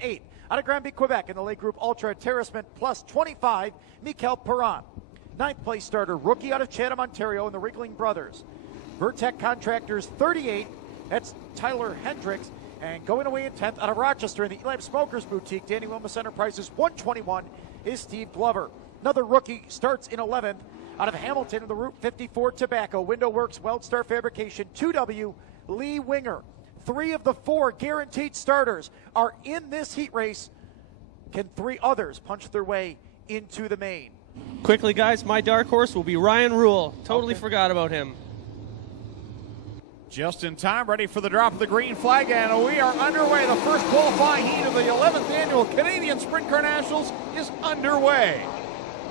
8th. Out of Granby, Quebec, in the late group Ultra Terracement plus 25, Mikel Perron. 9th place starter, rookie out of Chatham, Ontario, in the Wriggling Brothers. Vertec Contractors 38, that's Tyler Hendricks. And going away in 10th out of Rochester in the Relive Smokers Boutique, Danny Wilmus Enterprises 121 is Steve Glover. Another rookie starts in 11th out of Hamilton in the Route 54 Tobacco, Window Works, Weldstar Fabrication 2W, Lee Winger. 3 of the 4 guaranteed starters are in this heat race. Can 3 others punch their way into the main? Quickly, guys, my dark horse will be Ryan Rule. Totally forgot about him. Just in time, ready for the drop of the green flag, and we are underway. The first qualifying heat of the 11th annual Canadian Sprint Car Nationals is underway.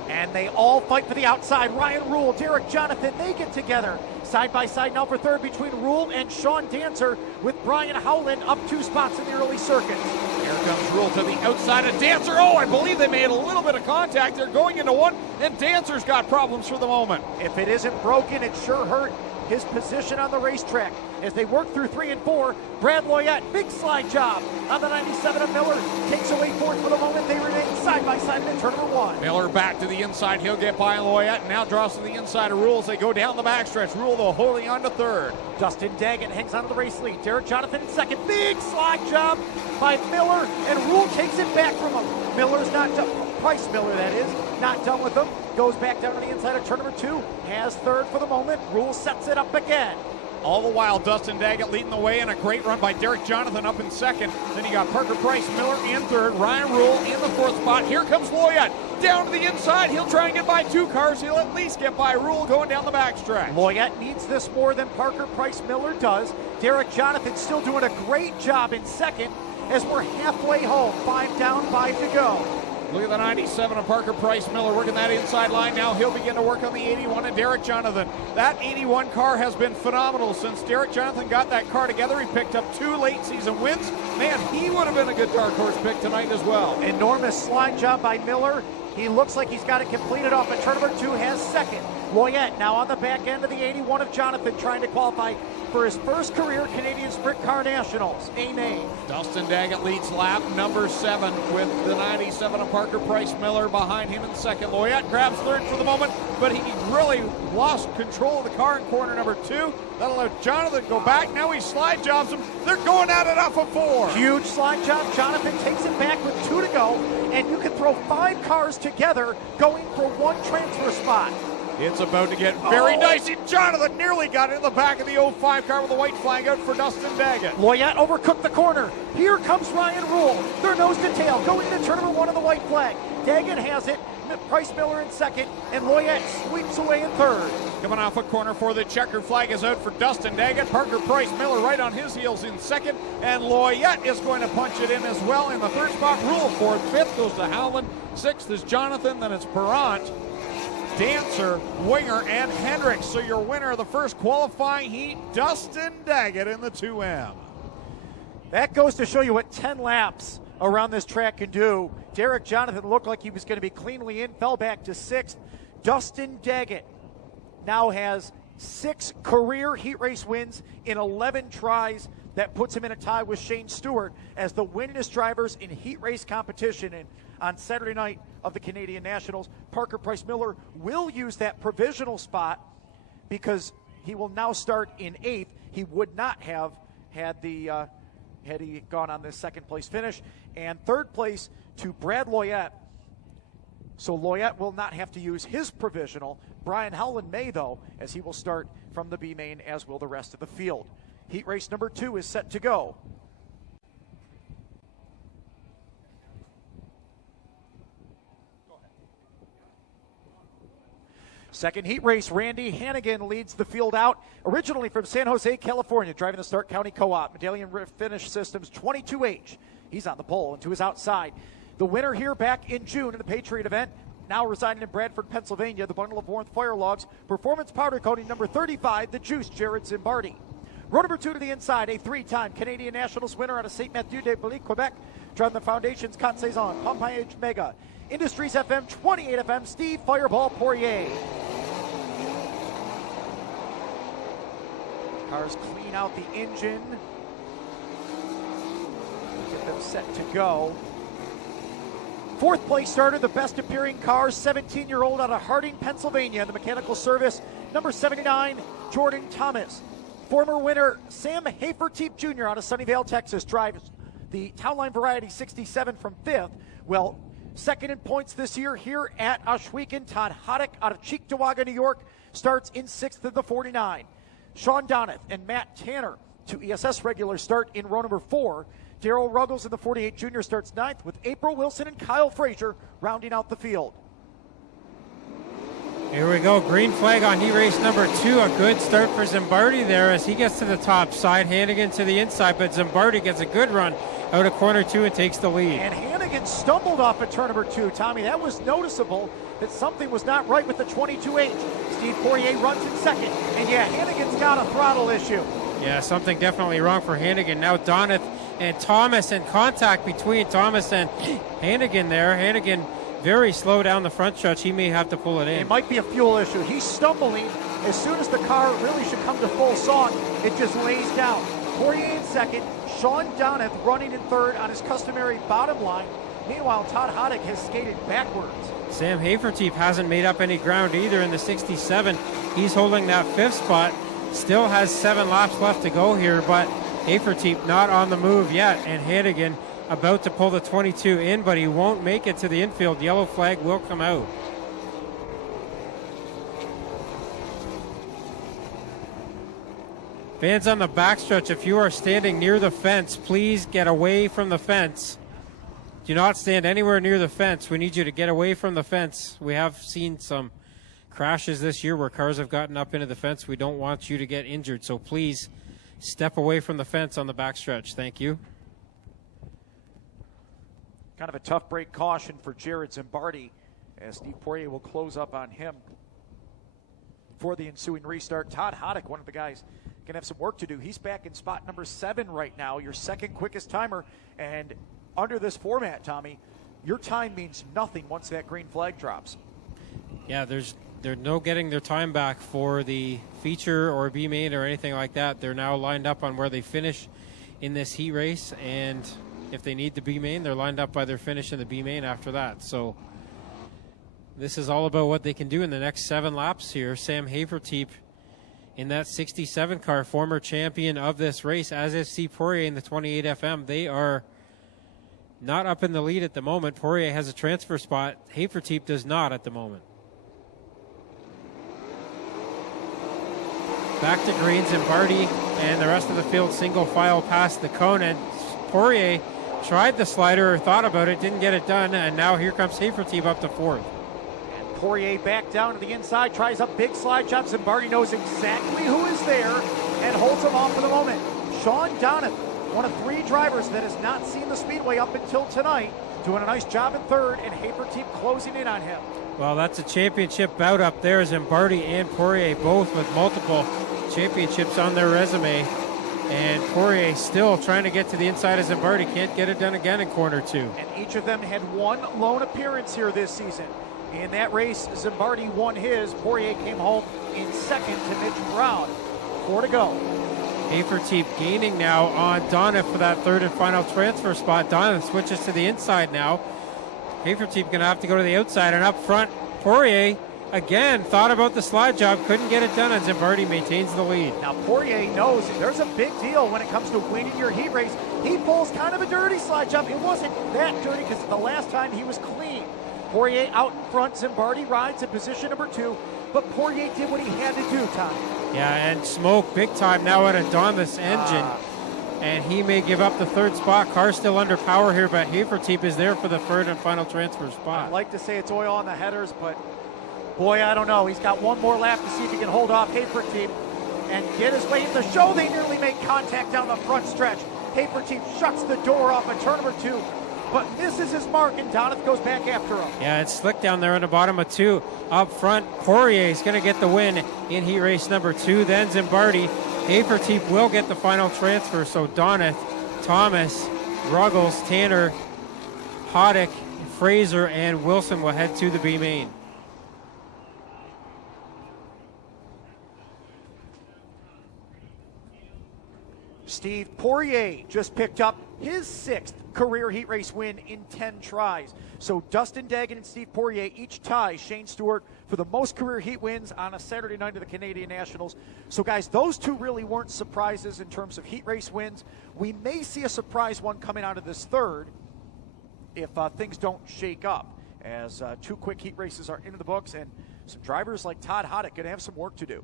And they all fight for the outside. Ryan Rule, Derek Jonathan, they get together. Side by side now for third between Rule and Sean Dancer, with Brian Howland up 2 spots in the early circuits. Here comes Rule to the outside of Dancer. Oh, I believe they made a little bit of contact. They're going into one, and Dancer's got problems for the moment. If it isn't broken, it sure hurt his position on the racetrack. As they work through 3 and 4, Brad Loyette, big slide job on the 97 of Miller, takes away 4th for the moment. They remain side by side in turn number 1. Miller back to the inside. He'll get by Loyette, and now draws to the inside of Rule as they go down the backstretch. Rule, though, holding on to 3rd. Dustin Daggett hangs on to the race lead. Derek Jonathan in 2nd. Big slide job by Miller, and Rule takes it back from him. Miller's not done. Price Miller, that is, not done with him. Goes back down to the inside of turn number 2. Has 3rd for the moment. Rule sets it up again. All the while, Dustin Daggett leading the way, and a great run by Derek Jonathan up in 2nd. Then you got Parker Price Miller in 3rd. Ryan Rule in the 4th spot. Here comes Loyette down to the inside. He'll try and get by 2 cars. He'll at least get by Rule going down the backstretch. Loyette needs this more than Parker Price Miller does. Derek Jonathan still doing a great job in 2nd as we're halfway home. 5 down, 5 to go. Look at the 97 of Parker Price Miller working that inside line. Now he'll begin to work on the 81 of Derek Jonathan. That 81 car has been phenomenal since Derek Jonathan got that car together. He picked up 2 late season wins. Man, he would have been a good dark horse pick tonight as well. Enormous slide job by Miller. He looks like he's got it completed off at turn number 2, has 2nd. Loyette now on the back end of the 81 of Jonathan, trying to qualify for his first career Canadian Sprint Car Nationals. Amen. Dustin Daggett leads lap number 7 with the 97 of Parker Price Miller behind him in 2nd. Loyette grabs 3rd for the moment, but he really lost control of the car in corner number 2. That'll let Jonathan go back. Now he slide jobs him. They're going at it off of 4. Huge slide job. Jonathan takes it back with 2 to go, and you can throw 5 cars together going for 1 transfer spot. It's about to get very dicey. Jonathan nearly got it in the back of the 05 car with a white flag out for Dustin Daggett. Loyette overcooked the corner. Here comes Ryan Rule. They're nose to tail, going to turn number 1 of the white flag. Daggett has it. Price Miller in 2nd, and Loyette sweeps away in 3rd. Coming off a corner for the checker flag is out for Dustin Daggett. Parker Price Miller right on his heels in 2nd, and Loyette is going to punch it in as well in the 3rd spot. Rule 4th, 5th goes to Howland, 6th is Jonathan, then it's Perron, Dancer, Winger, and Hendricks. So your winner of the first qualifying heat, Dustin Daggett in the 2M. That goes to show you what 10 laps around this track can do. Derek Jonathan looked like he was going to be cleanly in, fell back to 6th. Dustin Daggett now has 6 career heat race wins in 11 tries. That puts him in a tie with Shane Stewart as the winningest drivers in heat race competition. And on Saturday night of the Canadian Nationals, Parker Price Miller will use that provisional spot because he will now start in 8th. He would not have had he gone on this 2nd place finish. And 3rd place to Brad Loyette. So Loyette will not have to use his provisional. Brian Howland may, though, as he will start from the B main, as will the rest of the field. Heat race number 2 is set to go. Second heat race, Randy Hannigan leads the field out, originally from San Jose, California, driving the Stark County Co-op. Medallion Finish Systems 22H. He's on the pole and to his outside. The winner here back in June in the Patriot event, now residing in Bradford, Pennsylvania, the bundle of Warmth Fire Logs, Performance Powder Coating number 35, the Juice, Jared Zimbardi. Row number 2 to the inside, a 3-time Canadian Nationals winner out of St. Mathieu de Belize, Quebec, driving the Foundation's Quatre Saisons, Pompage Mega. Industries FM, 28 FM, Steve Fireball Poirier. Cars clean out the engine. Get them set to go. Fourth place starter, the best appearing car, 17-year-old out of Harding, Pennsylvania, the mechanical service, number 79, Jordan Thomas. Former winner Sam Haferteep Jr. out of Sunnyvale, Texas, drives the Townline Variety 67 from fifth. Well, second in points this year here at Ohsweken. Todd Hoddick out of Cheektowaga, New York, starts in sixth of the 49. Sean Donath and Matt Tanner, two ESS regulars, start in row number 4. Darryl Ruggles in the 48 Junior starts ninth, with April Wilson and Kyle Frazier rounding out the field. Here we go, green flag on heat race number 2. A good start for Zimbardi there as he gets to the top side. Hannigan to the inside, but Zimbardi gets a good run out of corner 2 and takes the lead. And Hannigan stumbled off at turn number 2, Tommy. That was noticeable that something was not right with the 22H. Steve Poirier runs in second, and yeah, Hannigan's got a throttle issue. Yeah, something definitely wrong for Hannigan. Now Donath and Thomas in contact between Thomas and Hannigan there. Hannigan very slow down the front stretch. He may have to pull it in. It might be a fuel issue. He's stumbling. As soon as the car really should come to full song, it just lays down. Poirier in second, Sean Donath running in third on his customary bottom line. Meanwhile, Todd Hoddick has skated backwards. Sam Haferteep hasn't made up any ground either in the 67. He's holding that 5th spot. Still has 7 laps left to go here, but Haferteep not on the move yet, and Hannigan about to pull the 22 in, but he won't make it to the infield. Yellow flag will come out. Fans on the backstretch, if you are standing near the fence, please get away from the fence. Do not stand anywhere near the fence. We need you to get away from the fence. We have seen some crashes this year where cars have gotten up into the fence. We don't want you to get injured, so please step away from the fence on the backstretch. Thank you. Kind of a tough break caution for Jared Zimbardi as Steve Poirier will close up on him for the ensuing restart. Todd Hoddick, one of the guys, going to have some work to do. He's back in spot number 7 right now, your second quickest timer. And under this format, Tommy, your time means nothing once that green flag drops. Yeah, they're no getting their time back for the feature or B main or anything like that. They're now lined up on where they finish in this heat race, and if they need the B main, they're lined up by their finish in the B main after that. So this is all about what they can do in the next 7 laps here. Sam Haferteep in that 67 car, former champion of this race, as is Steve Poirier in the 28 FM. They are not up in the lead at the moment. Poirier has a transfer spot. Haferteep does not at the moment. Back to green, Zimbardi and the rest of the field single file past the cone, and Poirier tried the slider or thought about it, didn't get it done, and now here comes Haferteep up to 4th. And Poirier back down to the inside, tries a big slide job. Zimbardi knows exactly who is there and holds him off for the moment. Sean Donath, one of 3 drivers that has not seen the speedway up until tonight, doing a nice job in third, and Haferteep closing in on him. Well, that's a championship bout up there. Zimbardi and Poirier both with multiple championships on their resume. And Poirier still trying to get to the inside of Zimbardi. Can't get it done again in corner 2. And each of them had one lone appearance here this season. In that race, Zimbardi won his. Poirier came home in second to Mitch Brown. 4 to go. Haferteep gaining now on Donath for that 3rd and final transfer spot. Donath switches to the inside now. Haferteep going to have to go to the outside, and up front, Poirier again thought about the slide job, couldn't get it done, and Zimbardi maintains the lead. Now Poirier knows there's a big deal when it comes to winning your heat race. He pulls kind of a dirty slide job. It wasn't that dirty because the last time he was clean. Poirier out in front, Zimbardi rides in position number 2, but Poirier did what he had to do, Tom. Yeah, and smoke big time now out of Donath's engine. And he may give up the 3rd spot. Car still under power here, but Haferteep is there for the 3rd and final transfer spot. I'd like to say it's oil on the headers, but boy, I don't know. He's got one more lap to see if he can hold off Haferteep and get his way in the show. They nearly make contact down the front stretch. Haferteep shuts the door off at turn number 2, but misses his mark, and Donath goes back after him. Yeah, it's slick down there in the bottom of 2. Up front, Poirier is going to get the win in heat race number 2. Then Zimbardi. Haferteep will get the final transfer, so Donath, Thomas, Ruggles, Tanner, Hoddick, Fraser, and Wilson will head to the B main. Steve Poirier just picked up his 6th career heat race win in 10 tries. So Dustin Daggett and Steve Poirier each tie Shane Stewart for the most career heat wins on a Saturday night of the Canadian Nationals. So guys, those two really weren't surprises in terms of heat race wins. We may see a surprise one coming out of this third if things don't shake up, as 2 quick heat races are into the books, and some drivers like Todd Hoddick going to have some work to do.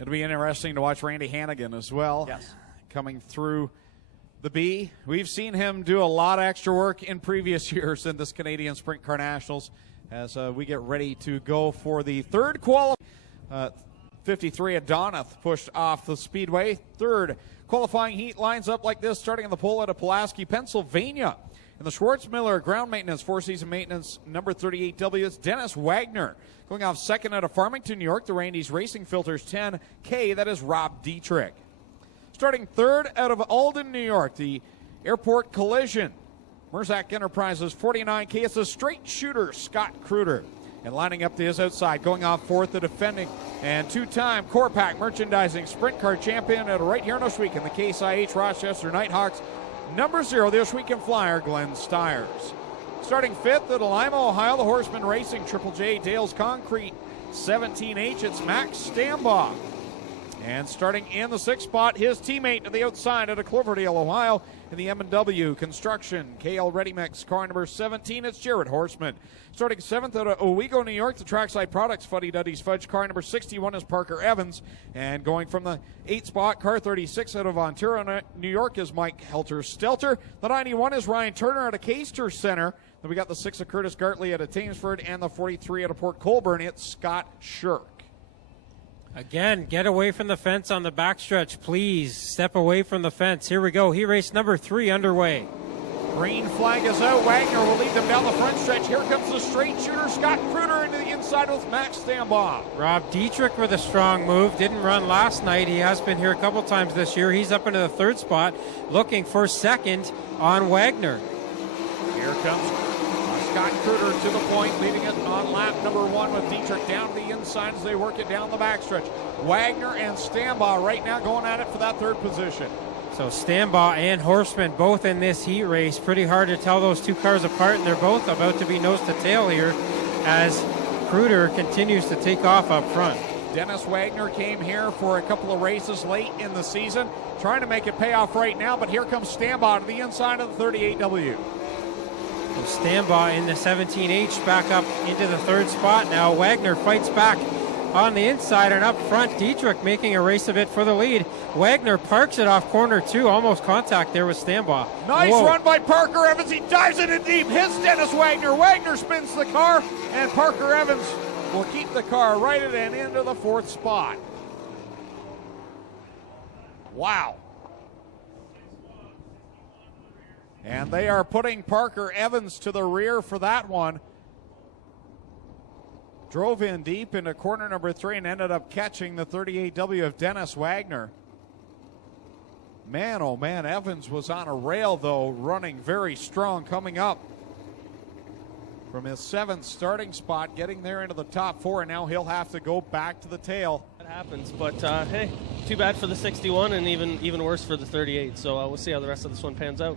It'll be interesting to watch Randy Hannigan as well. Yes. Coming through the B. We've seen him do a lot of extra work in previous years in this Canadian Sprint Car Nationals as we get ready to go for the third qualifying. 53 Adonath pushed off the speedway. Third qualifying heat lines up like this, starting on the pole out of Pulaski, Pennsylvania. In the Schwartz-Miller ground maintenance, 4-season maintenance, number 38W, it's Dennis Wagner. Going off second out of Farmington, New York, the Randy's Racing Filters 10K, that is Rob Dietrich. Starting third out of Alden, New York, the Airport Collision, Merzak Enterprises 49K, it's a straight shooter, Scott Kruder. And lining up to his outside, going off fourth, the defending and 2-time Corpac Merchandising Sprint Car champion right here in Oshweek, the Case IH Rochester Nighthawks, number 0, the Oshweek Flyer, Glenn Styres. Starting fifth at Lima, Ohio, the Horseman Racing Triple J Dales Concrete 17H, it's Max Stambaugh. And starting in the 6th spot, his teammate to the outside at Cloverdale, Ohio, in the M&W Construction KL Ready Mix car number 17, it's Jared Horseman. Starting 7th out of Owego, New York, the Trackside Products Fuddy Duddy's Fudge car number 61 is Parker Evans. And going from the 8th spot, car 36 out of Ontario, New York, is Mike Helter-Stelter. The 91 is Ryan Turner at a Caster Center. Then we got the 6 of Curtis Gartley at a Thamesford, and the 43 out of Port Colborne, it's Scott Shirk. Again, get away from the fence on the backstretch, please. Step away from the fence. Here we go. Heat race number 3 underway. Green flag is out. Wagner will lead them down the front stretch. Here comes the straight shooter, Scott Kruder, into the inside with Max Stambaugh. Rob Dietrich with a strong move. Didn't run last night. He has been here a couple times this year. He's up into the 3rd spot, looking for 2nd on Wagner. Here comes Scott Kruder to the point, leading it on lap number 1 with Dietrich down to the inside as they work it down the backstretch. Wagner and Stambaugh right now going at it for that 3rd position. So Stambaugh and Horseman both in this heat race. Pretty hard to tell those 2 cars apart, and they're both about to be nose to tail here as Kruder continues to take off up front. Dennis Wagner came here for a couple of races late in the season, trying to make it pay off right now, but here comes Stambaugh to the inside of the 38W. So Stambaugh in the 17H back up into the 3rd spot now. Wagner fights back on the inside, and up front, Dietrich making a race of it for the lead. Wagner parks it off corner 2, almost contact there with Stambaugh. Nice run by Parker Evans. He dives it in deep, hits Dennis Wagner. Wagner spins the car, and Parker Evans will keep the car righted and into the 4th spot. Wow. And they are putting Parker Evans to the rear for that one. Drove in deep into corner number 3 and ended up catching the 38W of Dennis Wagner. Man, oh man, Evans was on a rail though, running very strong coming up from his 7th starting spot, getting there into the top 4, and now he'll have to go back to the tail. That happens, but hey, too bad for the 61 and even worse for the 38, so we'll see how the rest of this one pans out.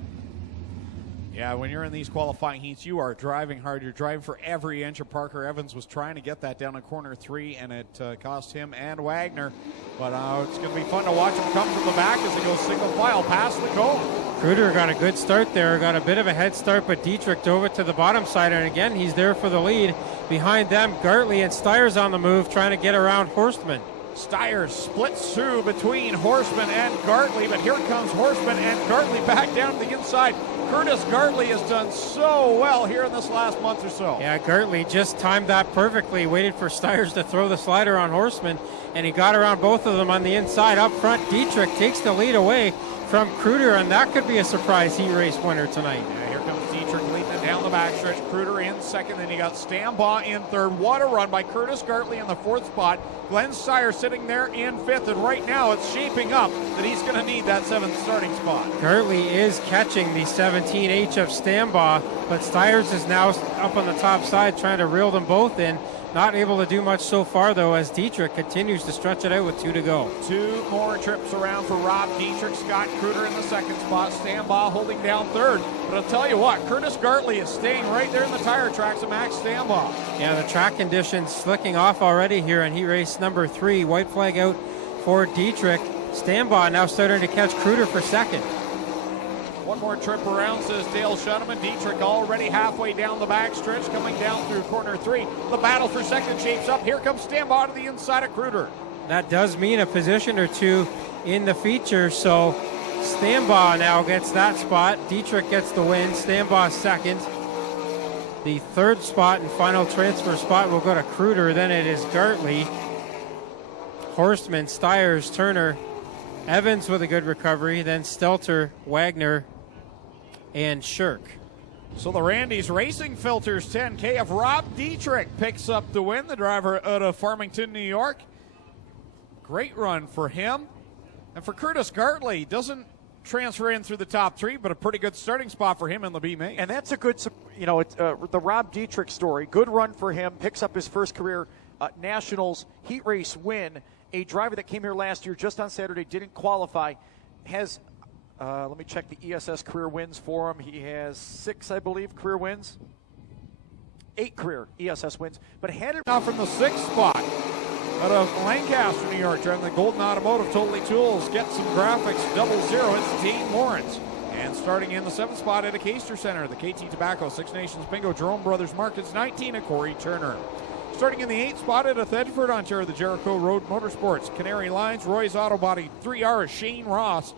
Yeah, when you're in these qualifying heats, you are driving hard. You're driving for every inch. Parker Evans was trying to get that down in corner 3, and it cost him and Wagner. But it's going to be fun to watch him come from the back as he goes single file past the cone. Kruder got a good start there, got a bit of a head start, but Dietrich dove it to the bottom side, and again, he's there for the lead. Behind them, Gartley and Styres on the move, trying to get around Horstman. Styres splits through between Horseman and Gartley, but here comes Horseman and Gartley back down to the inside. Curtis Gartley has done so well here in this last month or so. Yeah, Gartley just timed that perfectly, waited for Styres to throw the slider on Horseman, and he got around both of them on the inside. Up front, Dietrich takes the lead away from Kruder, and that could be a surprise heat race winner tonight. Yeah, here comes Dietrich leading it down the backstretch. Kruder in 2nd, then you got Stambaugh in 3rd. What a run by Curtis Gartley in the 4th spot. Glenn Styres sitting there in 5th, and right now it's shaping up that he's going to need that 7th starting spot. Gartley is catching the 17H of Stambaugh, but Styres is now up on the top side trying to reel them both in. Not able to do much so far, though, as Dietrich continues to stretch it out with 2 to go. 2 more trips around for Rob Dietrich. Scott Kruder in the second spot. Stambaugh holding down third. But I'll tell you what, Curtis Gartley is staying right there in the tire tracks of Max Stambaugh. Yeah, the track conditions slicking off already here in heat race number 3. White flag out for Dietrich. Stambaugh now starting to catch Kruder for second. 1 more trip around, says Dale Shuneman. Dietrich already halfway down the backstretch, coming down through corner 3. The battle for second shapes up. Here comes Stambaugh to the inside of Kruder. That does mean a position or 2 in the feature, so Stambaugh now gets that spot. Dietrich gets the win. Stambaugh second. The third spot and final transfer spot will go to Kruder. Then it is Gartley, Horstman, Styres, Turner, Evans with a good recovery, then Stelter, Wagner, and Shirk. So the Randy's Racing Filters 10K of Rob Dietrich picks up the win, the driver out of Farmington, New York. Great run for him. And for Curtis Gartley, doesn't transfer in through the top 3, but a pretty good starting spot for him in the B main. And that's a good, it's the Rob Dietrich story. Good run for him. Picks up his first career Nationals heat race win. A driver that came here last year just on Saturday, didn't qualify, has, let me check the ESS career wins for him. He has 6, I believe, career wins. 8 career ESS wins, but had it now from the 6th spot out of Lancaster, New York, driving the Golden Automotive Totally Tools. Get some graphics, 00. It's Dean Lawrence. And starting in the 7th spot at Acaster Center, the KT Tobacco Six Nations Bingo Jerome Brothers Markets 19 at Corey Turner. Starting in the 8th spot at Thedford, Ontario, the Jericho Road Motorsports, Canary Lines, Roy's Auto Body, 3R, Shane Ross.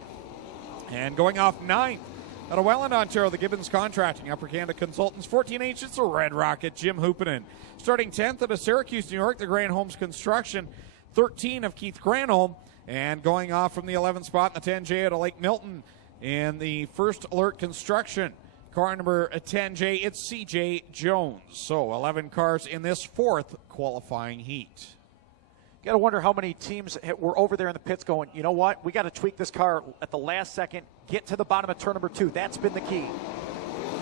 And going off 9th out of Welland, Ontario, the Gibbons Contracting, Upper Canada Consultants, 14H, it's a Red Rocket, Jim Hoopinen. Starting 10th out of Syracuse, New York, the Grand Homes Construction, 13 of Keith Granholm. And going off from the 11th spot in the 10J out of Lake Milton in the First Alert Construction. Car number 10J, it's CJ Jones. So 11 cars in this 4th qualifying heat. You got to wonder how many teams were over there in the pits going, you know what, we got to tweak this car at the last second, get to the bottom of turn number 2. That's been the key.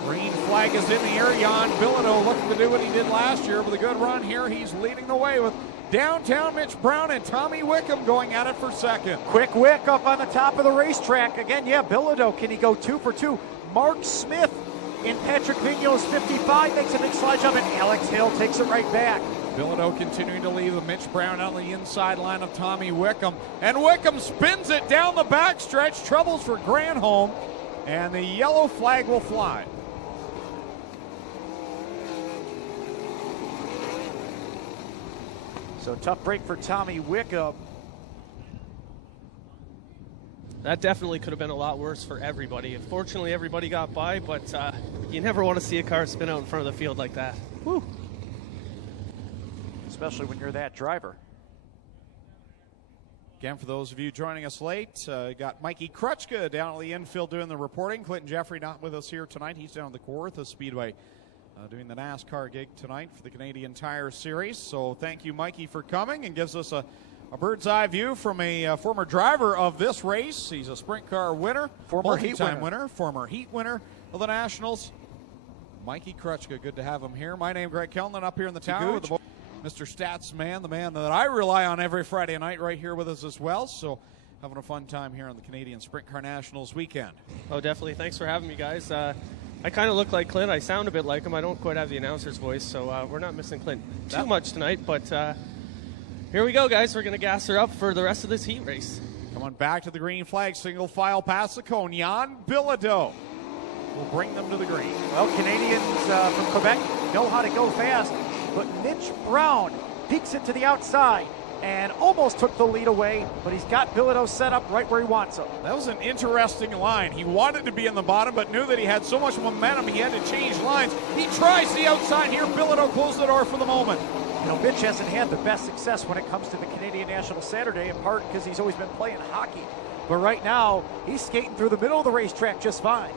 Green flag is in the air. Jan Bilodeau looking to do what he did last year with a good run here. He's leading the way with downtown Mitch Brown and Tommy Wickham going at it for second. Quick Wick up on the top of the racetrack. Again, Bilodeau, can he go 2 for 2? Mark Smith in Patrick Vigneault's 55 makes a big slide jump, and Alex Hill takes it right back. Bilodeau continuing to leave with Mitch Brown on the inside line of Tommy Wickham. And Wickham spins it down the backstretch. Troubles for Granholm. And the yellow flag will fly. So tough break for Tommy Wickham. That definitely could have been a lot worse for everybody. Unfortunately, everybody got by, but you never want to see a car spin out in front of the field like that. Whew. Especially when you're that driver. Again, for those of you joining us late, got Mikey Krutchka down at the infield doing the reporting. Clinton Jeffrey not with us here tonight. He's down at the Kawartha Speedway doing the NASCAR gig tonight for the Canadian Tire Series. So thank you, Mikey, for coming, and gives us a bird's eye view from a former driver of this race. He's a sprint car winner, former heat winner, former heat winner of the Nationals. Mikey Krutchka, good to have him here. My name is Greg Kellnan, up here in the tower with Mr. Stats Man, the man that I rely on every Friday night, right here with us as well. So having a fun time here on the Canadian Sprint Car Nationals weekend. Oh, definitely. Thanks for having me, guys. I kind of look like Clint. I sound a bit like him. I don't quite have the announcer's voice, so we're not missing Clint too much tonight. But here we go, guys. We're going to gas her up for the rest of this heat race. Coming back to the green flag, single file past the cone. Jan Bilodeau will bring them to the green. Well, Canadians from Quebec know how to go fast, but Mitch Brown peeks it to the outside and almost took the lead away, but he's got Bilodeau set up right where he wants him. That was an interesting line. He wanted to be in the bottom, but knew that he had so much momentum he had to change lines. He tries the outside here. Bilodeau closed the door for the moment. You know, Mitch hasn't had the best success when it comes to the Canadian National Saturday, in part because he's always been playing hockey. But right now, he's skating through the middle of the racetrack just fine.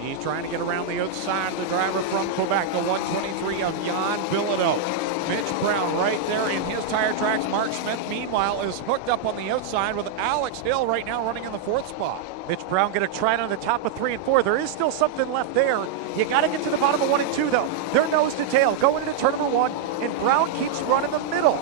He's trying to get around the outside of the driver from Quebec, the 123 of Jan Bilodeau. Mitch Brown right there in his tire tracks. Mark Smith, meanwhile, is hooked up on the outside with Alex Hill right now running in the 4th spot. Mitch Brown going to try it on the top of 3 and 4. There is still something left there. You got to get to the bottom of 1 and 2, though. They're nose to tail going into turn number 1, and Brown keeps running the middle.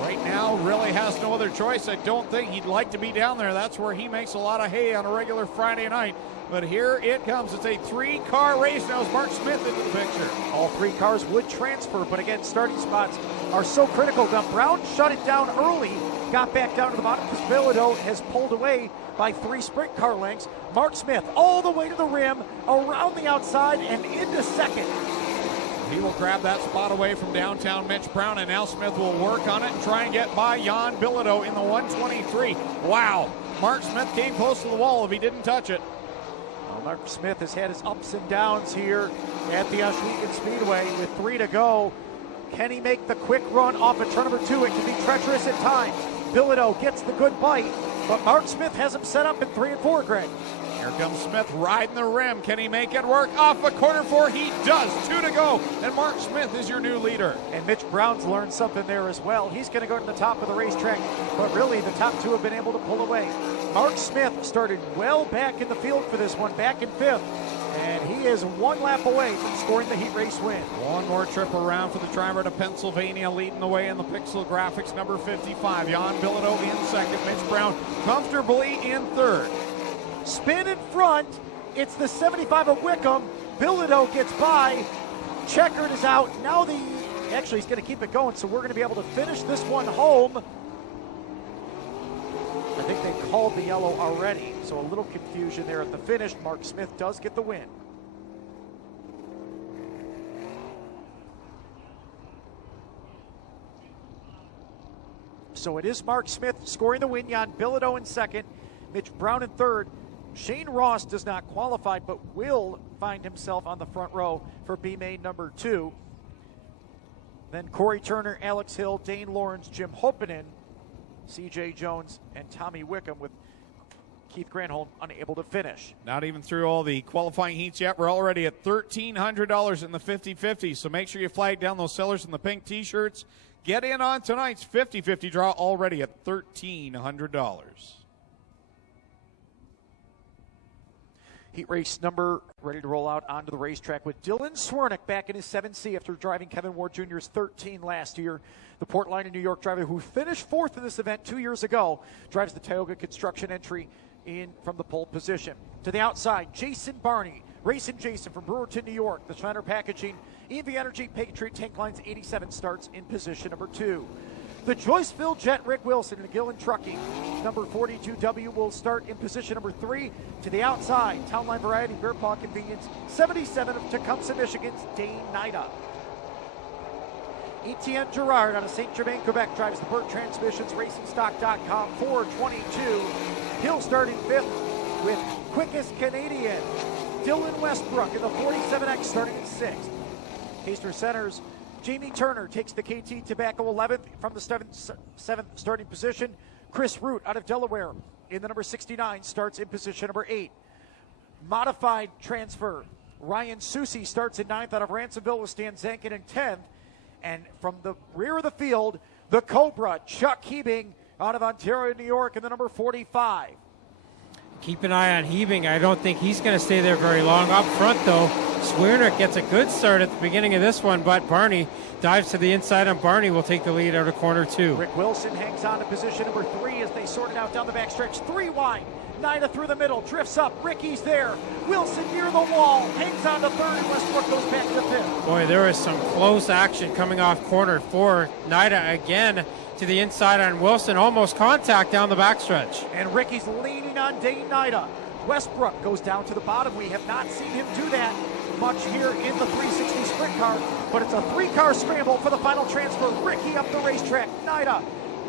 Right now, really has no other choice. I don't think he'd like to be down there. That's where he makes a lot of hay on a regular Friday night. But here it comes. It's a 3-car race now as Mark Smith into the picture. All 3 cars would transfer, but again, starting spots are so critical. Now, Brown shut it down early, got back down to the bottom because Bilodeau has pulled away by 3 sprint car lengths. Mark Smith all the way to the rim, around the outside, and into second. He will grab that spot away from downtown Mitch Brown, and now Smith will work on it and try and get by Jan Bilodeau in the 123. Wow, Mark Smith came close to the wall if he didn't touch it. Well, Mark Smith has had his ups and downs here at the Ohsweken Speedway with 3 to go. Can he make the quick run off of turn number 2? It can be treacherous at times. Bilodeau gets the good bite, but Mark Smith has him set up in 3 and 4, Greg. Here comes Smith riding the rim. Can he make it work? Off of corner 4, he does. 2 to go, and Mark Smith is your new leader. And Mitch Brown's learned something there as well. He's going to go to the top of the racetrack, but really the top 2 have been able to pull away. Mark Smith started well back in the field for this one, back in 5th, and he is 1 lap away from scoring the heat race win. One more trip around for the driver to Pennsylvania, leading the way in the Pixel Graphics, number 55. Jan Bilodeau in 2nd. Mitch Brown comfortably in 3rd. Spin in front. It's the 75 of Wickham. Bilodeau gets by. Checkered is out. Now actually he's going to keep it going, so we're going to be able to finish this one home. I think they called the yellow already, so a little confusion there at the finish. Mark Smith does get the win. So it is Mark Smith scoring the win. Jan Bilodeau in 2nd. Mitch Brown in 3rd. Shane Ross does not qualify, but will find himself on the front row for B-Main number 2. Then Corey Turner, Alex Hill, Dane Lawrence, Jim Hoppinen, C.J. Jones, and Tommy Wickham, with Keith Granholm unable to finish. Not even through all the qualifying heats yet. We're already at $1,300 in the 50-50, so make sure you flag down those sellers in the pink T-shirts. Get in on tonight's 50-50 draw, already at $1,300. Heat race number ready to roll out onto the racetrack with Dylan Swernick back in his 7C after driving Kevin Ward Jr.'s 13 last year. The Portland, New York driver who finished 4th in this event 2 years ago drives the Tioga Construction entry in from the pole position. To the outside, Jason Barney, racing Jason from Brewerton, New York. The Schneider Packaging, EV Energy, Patriot Tank Lines 87 starts in position number 2. The Joyceville Jet, Rick Wilson, and Gillen Trucking, number 42W, will start in position number 3. To the outside, Town Line Variety, Bear Paw Convenience, 77 of Tecumseh, Michigan's Dane Nida. Etienne Girard out of St. Germain, Quebec, drives the Burt Transmissions, RacingStock.com, 422. He'll start in 5th with quickest Canadian, Dylan Westbrook, in the 47X, starting in 6th. Castro Centers, Jamie Turner takes the KT Tobacco 11th from the 7th starting position. Chris Root out of Delaware in the number 69 starts in position number 8. Modified transfer, Ryan Susi starts in 9th out of Ransomville with Stan Zankin in 10th. And from the rear of the field, the Cobra, Chuck Hebing out of Ontario, New York in the number 45. Keep an eye on Hebing. I don't think he's going to stay there very long. Up front, though, Swernick gets a good start at the beginning of this one, but Barney dives to the inside, and Barney will take the lead out of corner 2. Rick Wilson hangs on to position number 3 as they sort it out down the backstretch. 3 wide, Nida through the middle, drifts up, Ricky's there. Wilson near the wall, hangs on to 3rd, and Westbrook goes back to 5th. Boy, there was some close action coming off corner 4. Nida again to the inside on Wilson, almost contact down the backstretch. And Ricky's leaning on Dane Nida. Westbrook goes down to the bottom. We have not seen him do that much here in the 360 sprint car, but it's a 3-car scramble for the final transfer. Ricky up the racetrack, Nida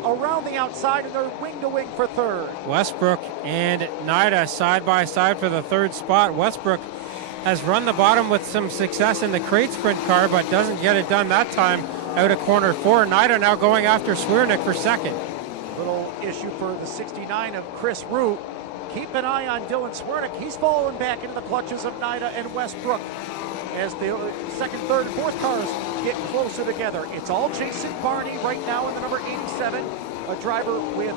around the outside, and they're wing to wing for 3rd. Westbrook and Nida side by side for the 3rd spot. Westbrook has run the bottom with some success in the crate sprint car, but doesn't get it done that time out of corner 4. Nida now going after Swernick for 2nd. Little issue for the 69 of Chris Root. Keep an eye on Dylan Swernick. He's fallen back into the clutches of Nida and Westbrook as the second, third, and fourth cars get closer together. It's all Jason Barney right now in the number 87, a driver with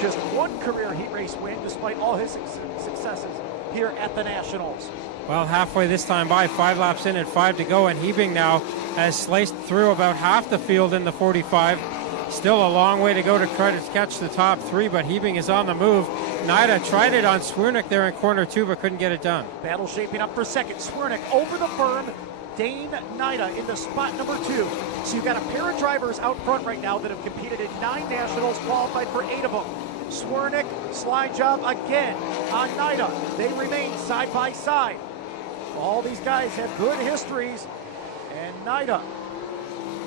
just one career heat race win despite all his successes here at the Nationals. Well, halfway this time by, 5 laps in and 5 to go, and Hebing now has sliced through about half the field in the 45. Still a long way to go to catch the top 3, but Hebing is on the move. Nida tried it on Swiernick there in corner 2, but couldn't get it done. Battle shaping up for second. Swiernick over the berm. Dane Nida into spot number 2. So you've got a pair of drivers out front right now that have competed in 9 Nationals, qualified for 8 of them. Swiernick, slide job again on Nida. They remain side by side. All these guys have good histories, and Nida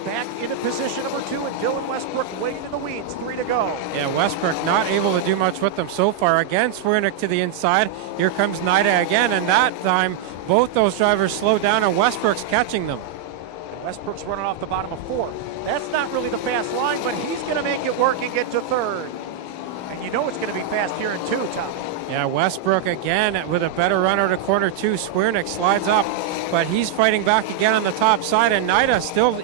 back into position number 2, and Dylan Westbrook waiting in the weeds. 3 to go. Yeah, Westbrook not able to do much with them so far. Again, Swiernick to the inside. Here comes Nida again, and that time both those drivers slow down, and Westbrook's catching them. Westbrook's running off the bottom of 4. That's not really the fast line, but he's going to make it work and get to 3rd. And you know it's going to be fast here in 2, Tom. Yeah, Westbrook again with a better run out of corner 2. Swiernick slides up, but he's fighting back again on the top side, and Nida still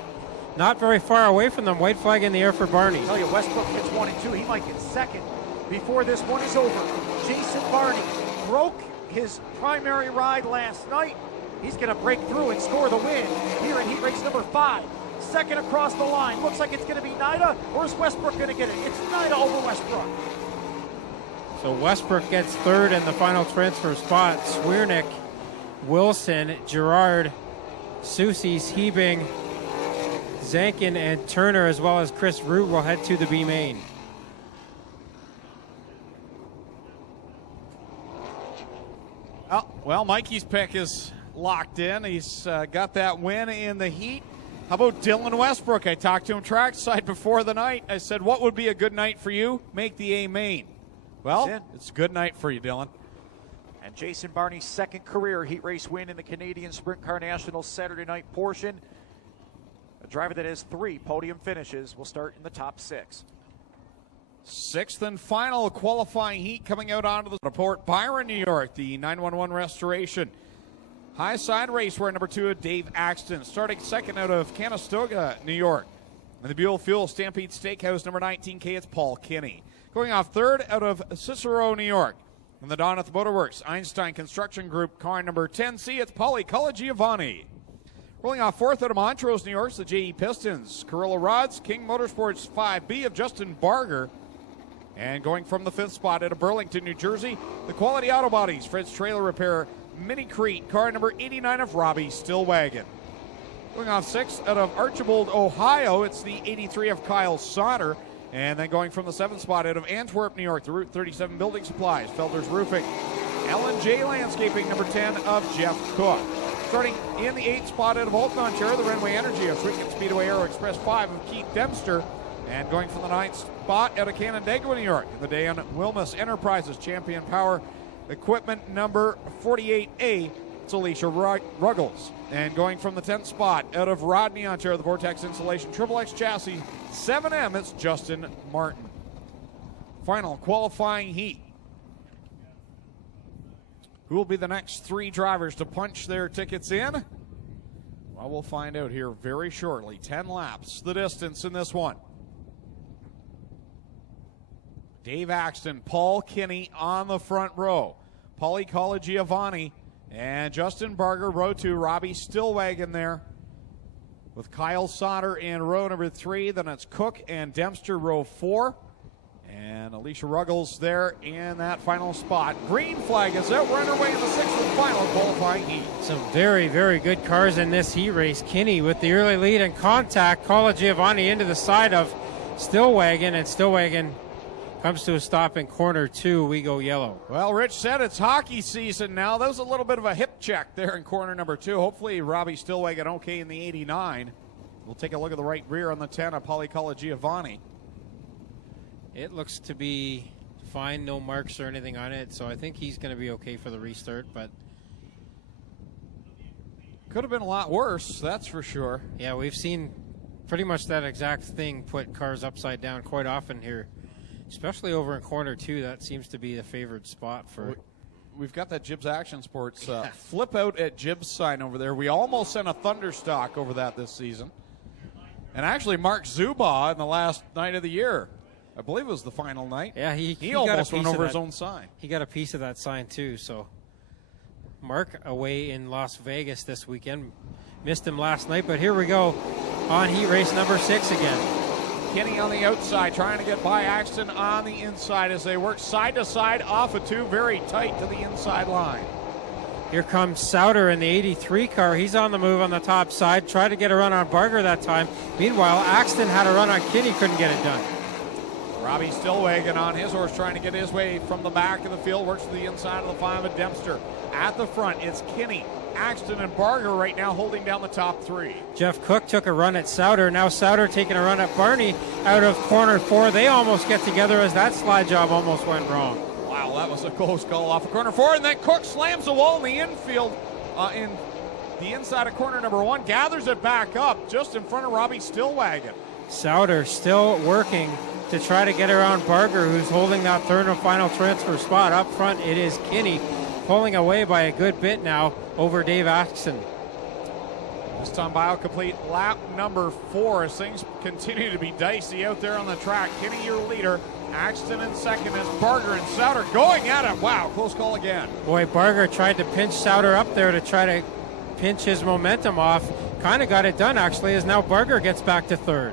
not very far away from them. White flag in the air for Barney. I tell you, Westbrook gets 1 and 2. He might get second before this one is over. Jason Barney broke his primary ride last night. He's going to break through and score the win here in heat race number 5. Second across the line. Looks like it's going to be Nida, or is Westbrook going to get it? It's Nida over Westbrook. So Westbrook gets 3rd in the final transfer spot. Swiernick, Wilson, Gerard, Soucies, Hebing, Zankin, and Turner, as well as Chris Root, will head to the B main. Well, Mikey's pick is locked in. He's got that win in the heat. How about Dylan Westbrook? I talked to him trackside before the night. I said, what would be a good night for you? Make the A main. Well, it's a good night for you, Dylan. And Jason Barney's second career heat race win in the Canadian Sprint Car Nationals Saturday night portion. A driver that has 3 podium finishes will start in the top 6. 6th and final qualifying heat coming out onto the Port Byron, New York, the 911 restoration. High side race where number 2, Dave Axton, starting second out of Conestoga, New York. In the Buell Fuel Stampede Steakhouse, number 19K, it's Paul Kinney. Going off 3rd out of Cicero, New York. In the Doneth Motorworks Einstein Construction Group, car number 10C, it's Paulie Colagiovanni. Rolling off 4th out of Montrose, New York, the JE Pistons. Carrillo Rods, King Motorsports 5B of Justin Barger. And going from the 5th spot out of Burlington, New Jersey, the Quality Auto Bodies, Fred's Trailer Repair, Mini Crete, car number 89 of Robbie Stillwagon. Going off 6th out of Archibald, Ohio, it's the 83 of Kyle Sauter. And then going from the 7th spot out of Antwerp, New York, the Route 37 Building Supplies, Felder's Roofing. L&J Landscaping, number 10 of Jeff Cook. Starting in the 8th spot out of Alton, Ontario, the Renway Energy of Freakin' Speedway Aero Express 5 of Keith Dempster. And going from the 9th spot out of Canandaigua, New York, in the Dan Wilmus Enterprises Champion Power Equipment number 48A, it's Alicia Ruggles. And going from the 10th spot out of Rodney, Ontario, the Vortex Insulation Triple X Chassis 7M, it's Justin Martin. Final qualifying heat. Who will be the next 3 drivers to punch their tickets in? Well, we'll find out here very shortly. 10 laps, the distance in this one. Dave Axton, Paul Kinney on the front row. Paulie Colagiovanni and Justin Barger, row 2. Robbie Stillwagon there with Kyle Sauter in row number 3. Then it's Cook and Dempster, row 4. And Alicia Ruggles there in that final spot. Green flag is out. We're underway in the 6th and final qualifying heat. Some very, very good cars in this heat race. Kinney with the early lead and contact. Colagiovanni into the side of Stillwagon, and Stillwagon comes to a stop in corner 2. We go yellow. Well, Rich said it's hockey season now. That was a little bit of a hip check there in corner number 2. Hopefully Robbie Stillwagon okay in the 89. We'll take a look at the right rear on the 10 of Paulie Colagiovanni. It looks to be fine, no marks or anything on it, so I think he's going to be okay for the restart, but could have been a lot worse, that's for sure. Yeah, we've seen pretty much that exact thing put cars upside down quite often here, especially over in corner 2. That seems to be the favored spot for we've got that Jibs Action Sports flip out at Jibs sign over there. We almost sent a Thunderstock over that this season. And actually, Mark Zubaugh in the last night of the year, I believe it was the final night. Yeah, he almost got went over his own sign. He got a piece of that sign too. So Mark away in Las Vegas this weekend. Missed him last night, but here we go on heat race number 6 again. Kinney on the outside, trying to get by Axton on the inside as they work side to side off of 2, very tight to the inside line. Here comes Souter in the 83 car. He's on the move on the top side. Tried to get a run on Barger that time. Meanwhile, Axton had a run on Kinney, couldn't get it done. Robbie Stillwagon on his horse trying to get his way from the back of the field. Works to the inside of the 5 of Dempster. At the front, it's Kinney, Axton, and Barger right now holding down the top 3. Jeff Cook took a run at Souter. Now Souter taking a run at Barney out of corner 4. They almost get together as that slide job almost went wrong. Wow, that was a close call off of corner 4. And then Cook slams the wall in the infield in the inside of corner number 1. Gathers it back up just in front of Robbie Stillwagon. Souter still working to try to get around Barger, who's holding that third and final transfer spot. Up front, it is Kinney pulling away by a good bit now over Dave Axton. This time complete lap number 4 as things continue to be dicey out there on the track. Kinney, your leader. Axton in second as Barger and Souter going at it. Wow, close call again. Boy, Barger tried to pinch Souter up there to try to pinch his momentum off. Kind of got it done, actually, as now Barger gets back to third.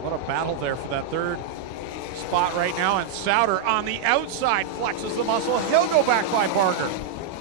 What a battle there for that third spot right now. And Souter on the outside flexes the muscle. He'll go back by Barger.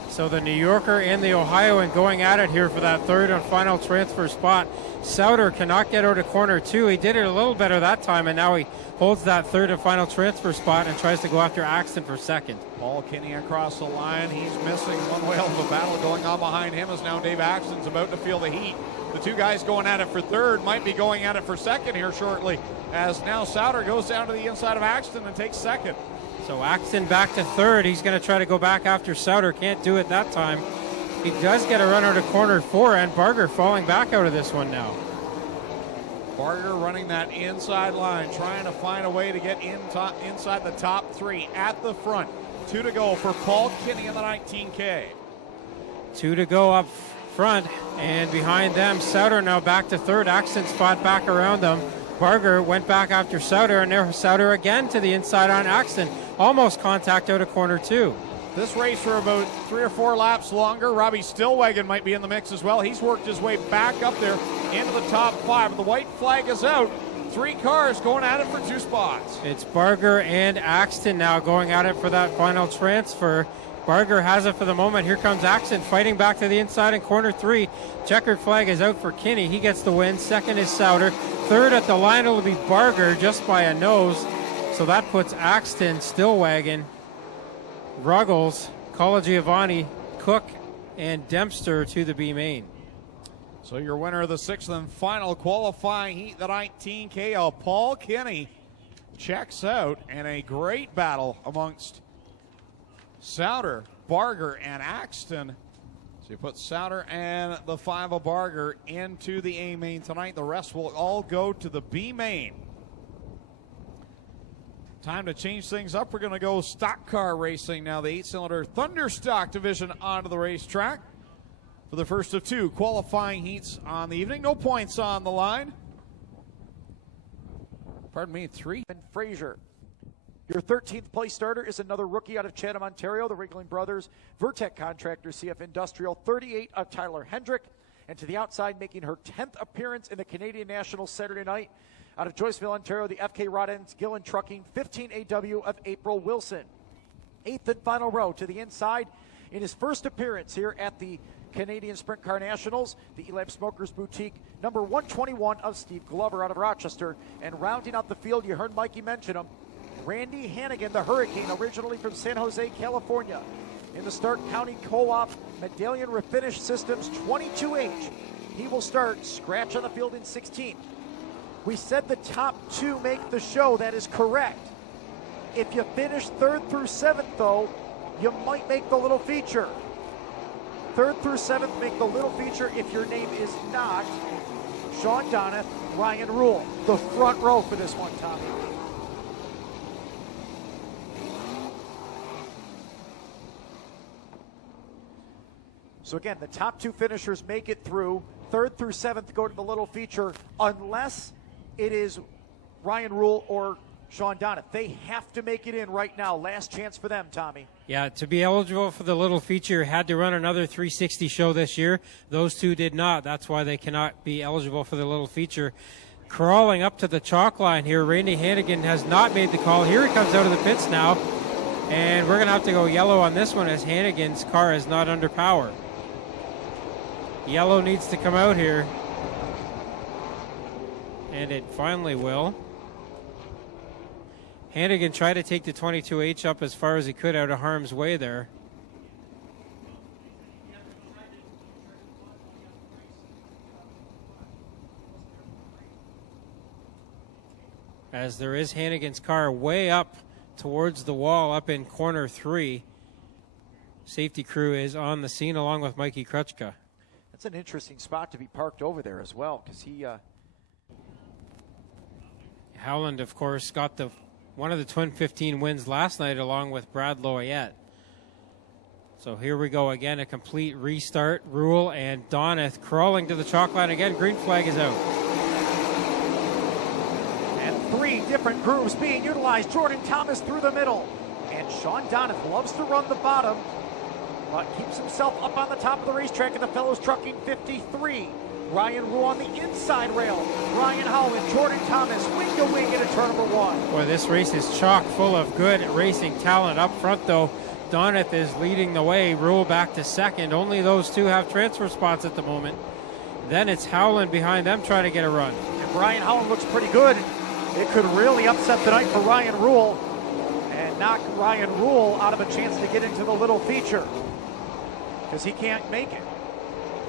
So the New Yorker and the Ohioan going at it here for that third and final transfer spot. Souter cannot get out of corner 2. He did it a little better that time, and now he holds that third and final transfer spot and tries to go after Axton for second. Paul Kinney across the line. He's missing. One whale of a battle going on behind him as now Dave Axton's about to feel the heat. The 2 guys going at it for third might be going at it for second here shortly, as now Souter goes down to the inside of Axton and takes second. So Axton back to third. He's going to try to go back after Souter. Can't do it that time. He does get a run out of corner 4, and Barger falling back out of this one now. Barger running that inside line, trying to find a way to get inside the top 3 at the front. 2 to go for Paul Kinney in the 19K. 2 to go up front, and behind them, Souter now back to third. Axton spot back around them. Barger went back after Souter, and there Souter again to the inside on Axton. Almost contact out of corner 2. This race for about 3 or 4 laps longer. Robbie Stillwagon might be in the mix as well. He's worked his way back up there into the top 5. The white flag is out. 3 cars going at it for 2 spots. It's Barger and Axton now going at it for that final transfer. Barger has it for the moment. Here comes Axton fighting back to the inside in corner 3. Checkered flag is out for Kinney. He gets the win. Second is Souter. Third at the line will be Barger just by a nose. So that puts Axton, Stillwagon, Ruggles, Colagiovanni, Cook, and Dempster to the B main. So your winner of the 6th and final qualifying heat, the 19K, Paul Kinney, checks out, and a great battle amongst Souter, Barger, and Axton. So you put Souter and the 5 of Barger into the A main tonight. The rest will all go to the B main. Time to change things up. We're going to go stock car racing now. The 8-cylinder Thunderstock division onto the racetrack for the first of 2 qualifying heats on the evening. No points on the line. Pardon me, 3. And Fraser. Your 13th place starter is another rookie out of Chatham, Ontario, the Wriggling Brothers Vertec contractor, CF Industrial, 38 of Tyler Hendrick. And to the outside, making her 10th appearance in the Canadian National Saturday night, out of Joyceville, Ontario, the FK Rodens Gillen Trucking, 15 AW of April Wilson. 8th and final row to the inside in his first appearance here at the Canadian Sprint Car Nationals, the Elab Smokers Boutique, number 121 of Steve Glover out of Rochester. And rounding out the field, you heard Mikey mention him, Randy Hannigan, the Hurricane, originally from San Jose, California. In the Stark County Co-op Medallion Refinish Systems 22H. He will start scratch on the field in 16th. We said the top 2 make the show. That is correct. If you finish 3rd through 7th, though, you might make the little feature. 3rd through 7th make the little feature if your name is not Sean Donath, Ryan Rule. The front row for this one, Tommy. So again, the top 2 finishers make it through. 3rd through 7th go to the little feature unless it is Ryan Rule or Sean Donath. They have to make it in right now. Last chance for them, Tommy. Yeah, to be eligible for the little feature, had to run another 360 show this year. Those 2 did not. That's why they cannot be eligible for the little feature. Crawling up to the chalk line here, Randy Hannigan has not made the call. Here he comes out of the pits now, and we're going to have to go yellow on this one as Hannigan's car is not under power. Yellow needs to come out here, and it finally will. Hannigan tried to take the 22H up as far as he could out of harm's way there. As there is Hannigan's car way up towards the wall up in corner 3. Safety crew is on the scene along with Mikey Krutchka. That's an interesting spot to be parked over there as well, because he... Howland, of course, got one of the Twin 15 wins last night along with Brad Loyette. So here we go again, a complete restart. Rule and Donath crawling to the chalk line again. Green flag is out. And 3 different grooves being utilized. Jordan Thomas through the middle. And Sean Donath loves to run the bottom, but keeps himself up on the top of the racetrack in the Fellows Trucking 53. Ryan Rule on the inside rail. Ryan Howland, Jordan Thomas, wing to wing into turn number 1. Boy, this race is chock full of good racing talent. Up front, though, Donath is leading the way. Rule back to 2nd. Only those 2 have transfer spots at the moment. Then it's Howland behind them trying to get a run. And Ryan Howland looks pretty good. It could really upset the night for Ryan Rule and knock Ryan Rule out of a chance to get into the little feature, because he can't make it.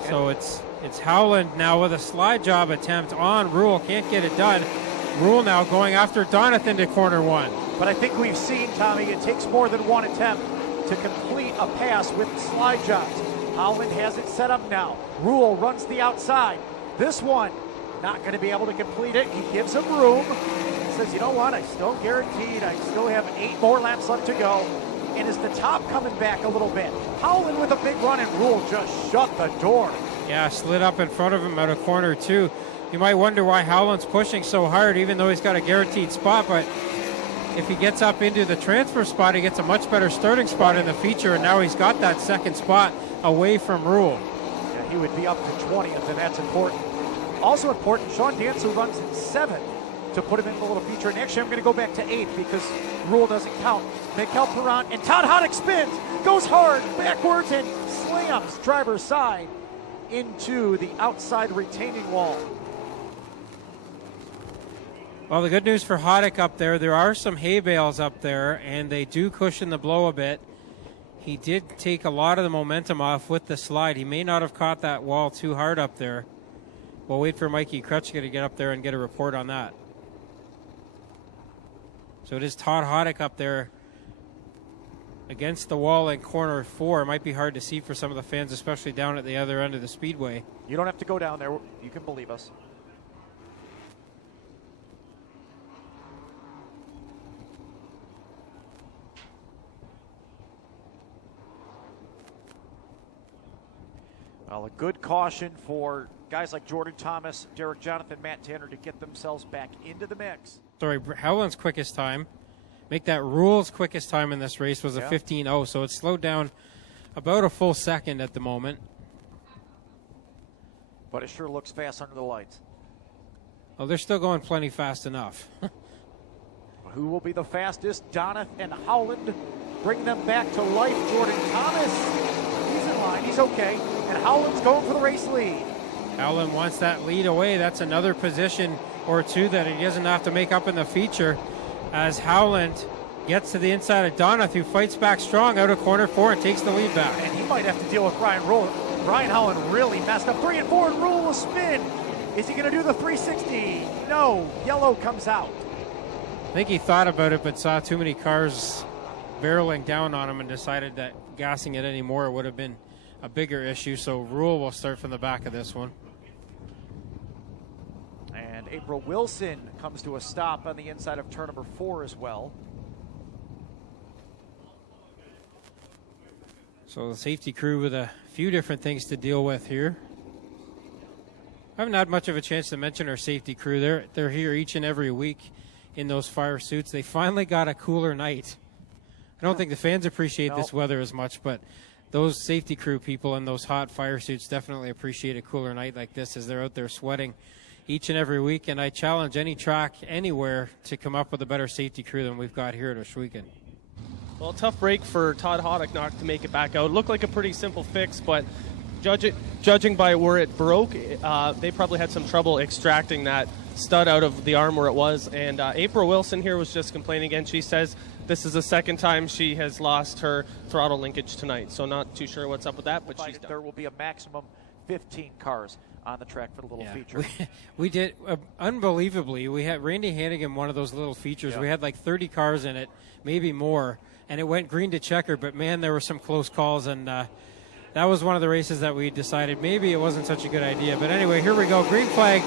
So it's Howland now with a slide job attempt on Rule. Can't get it done. Rule now going after Donath into corner 1. But I think we've seen, Tommy, it takes more than one attempt to complete a pass with slide jobs. Howland has it set up now. Rule runs the outside. This one, not going to be able to complete it. He gives him room. He says, you know what, I still guaranteed. I still have 8 more laps left to go. And is the top coming back a little bit? Howland with a big run, and Rule just shut the door. Yeah, slid up in front of him out of corner 2. You might wonder why Howland's pushing so hard, even though he's got a guaranteed spot, but if he gets up into the transfer spot, he gets a much better starting spot in the feature, and now he's got that 2nd spot away from Rule. Yeah, he would be up to 20th, and that's important. Also important, Sean Dancer runs in 7th to put him in the little feature. And actually, I'm going to go back to 8th because Rule doesn't count. Mikel Perron and Todd Hoddick spins, goes hard, backwards, and slams driver's side into the outside retaining wall. Well, the good news for Hoddick up there are some hay bales up there, and they do cushion the blow a bit. He did take a lot of the momentum off with the slide. He may not have caught that wall too hard up there. We'll wait for Mikey Krutchka to get up there and get a report on that. So it is Todd Hoddick up there against the wall in corner 4. It might be hard to see for some of the fans, especially down at the other end of the speedway. You don't have to go down there. You can believe us. Well, a good caution for guys like Jordan Thomas, Derek Jonathan, Matt Tanner to get themselves back into the mix. Sorry, Howland's quickest time, make that Rule's quickest time in this race was a 15.0, so it's slowed down about a full second at the moment. But it sure looks fast under the lights. Well, they're still going plenty fast enough. Who will be the fastest? Donath and Howland bring them back to life. Jordan Thomas, he's in line, he's okay. And Howland's going for the race lead. Howland wants that lead away. That's another position or 2 that he doesn't have to make up in the feature, as Howland gets to the inside of Donath, who fights back strong out of corner 4 and takes the lead back. And he might have to deal with Ryan Rule. Ryan Howland really messed up. 3 and 4, and Rule will spin. Is he going to do the 360? No. Yellow comes out. I think he thought about it, but saw too many cars barreling down on him and decided that gassing it anymore would have been a bigger issue. So Rule will start from the back of this one. And April Wilson comes to a stop on the inside of turn number 4 as well. So the safety crew with a few different things to deal with here. I haven't had much of a chance to mention our safety crew. They're here each and every week in those fire suits. They finally got a cooler night. I don't think the fans appreciate this weather as much, but those safety crew people in those hot fire suits definitely appreciate a cooler night like this as they're out there sweating each and every week. And I challenge any track anywhere to come up with a better safety crew than we've got here at Ohsweken. Well, tough break for Todd Hoddick not to make it back out. Looked like a pretty simple fix, but judging by where it broke, they probably had some trouble extracting that stud out of the arm where it was. And April Wilson here was just complaining again. She says this is the second time she has lost her throttle linkage tonight. So not too sure what's up with that, but she's done. There will be a maximum 15 cars on the track for the little feature. We did, unbelievably, we had Randy Hannigan, one of those little features. We had like 30 cars in it, maybe more, and it went green to checker, but man, there were some close calls, and that was one of the races that we decided maybe it wasn't such a good idea. But anyway, here we go. Green flag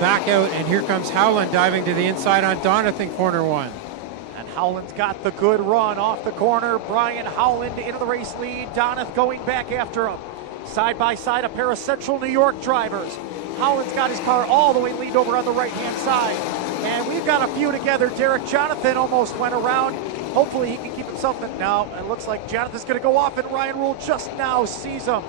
back out, and here comes Howland diving to the inside on Donathan, corner one. And Howland's got the good run off the corner. Brian Howland into the race lead. Donath going back after him. Side by side, a pair of Central New York drivers. Howland's got his car all the way leaned over on the right-hand side. And we've got a few together. Derek Jonathan almost went around. Hopefully he can keep himself in. Now it looks like Jonathan's going to go off, and Ryan Rule just now sees him.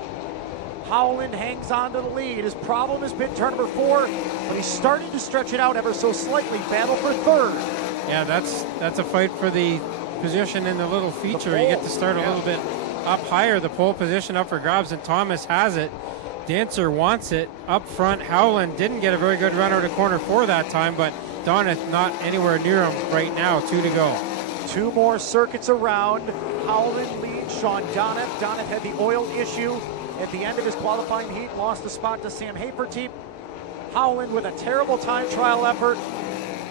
Howland hangs on to the lead. His problem has been turn number 4, but he's starting to stretch it out ever so slightly. Battle for third. Yeah, that's a fight for the position in the little feature. You get to start a little bit up higher. The pole position up for grabs, and Thomas has it. Dancer wants it up front. Howland didn't get a very good run out of corner 4 that time, but Donath not anywhere near him right now. 2 to go. 2 more circuits around. Howland leads Sean Donath. Donath had the oil issue at the end of his qualifying heat, lost the spot to Sam Haferteep. Howland with a terrible time trial effort.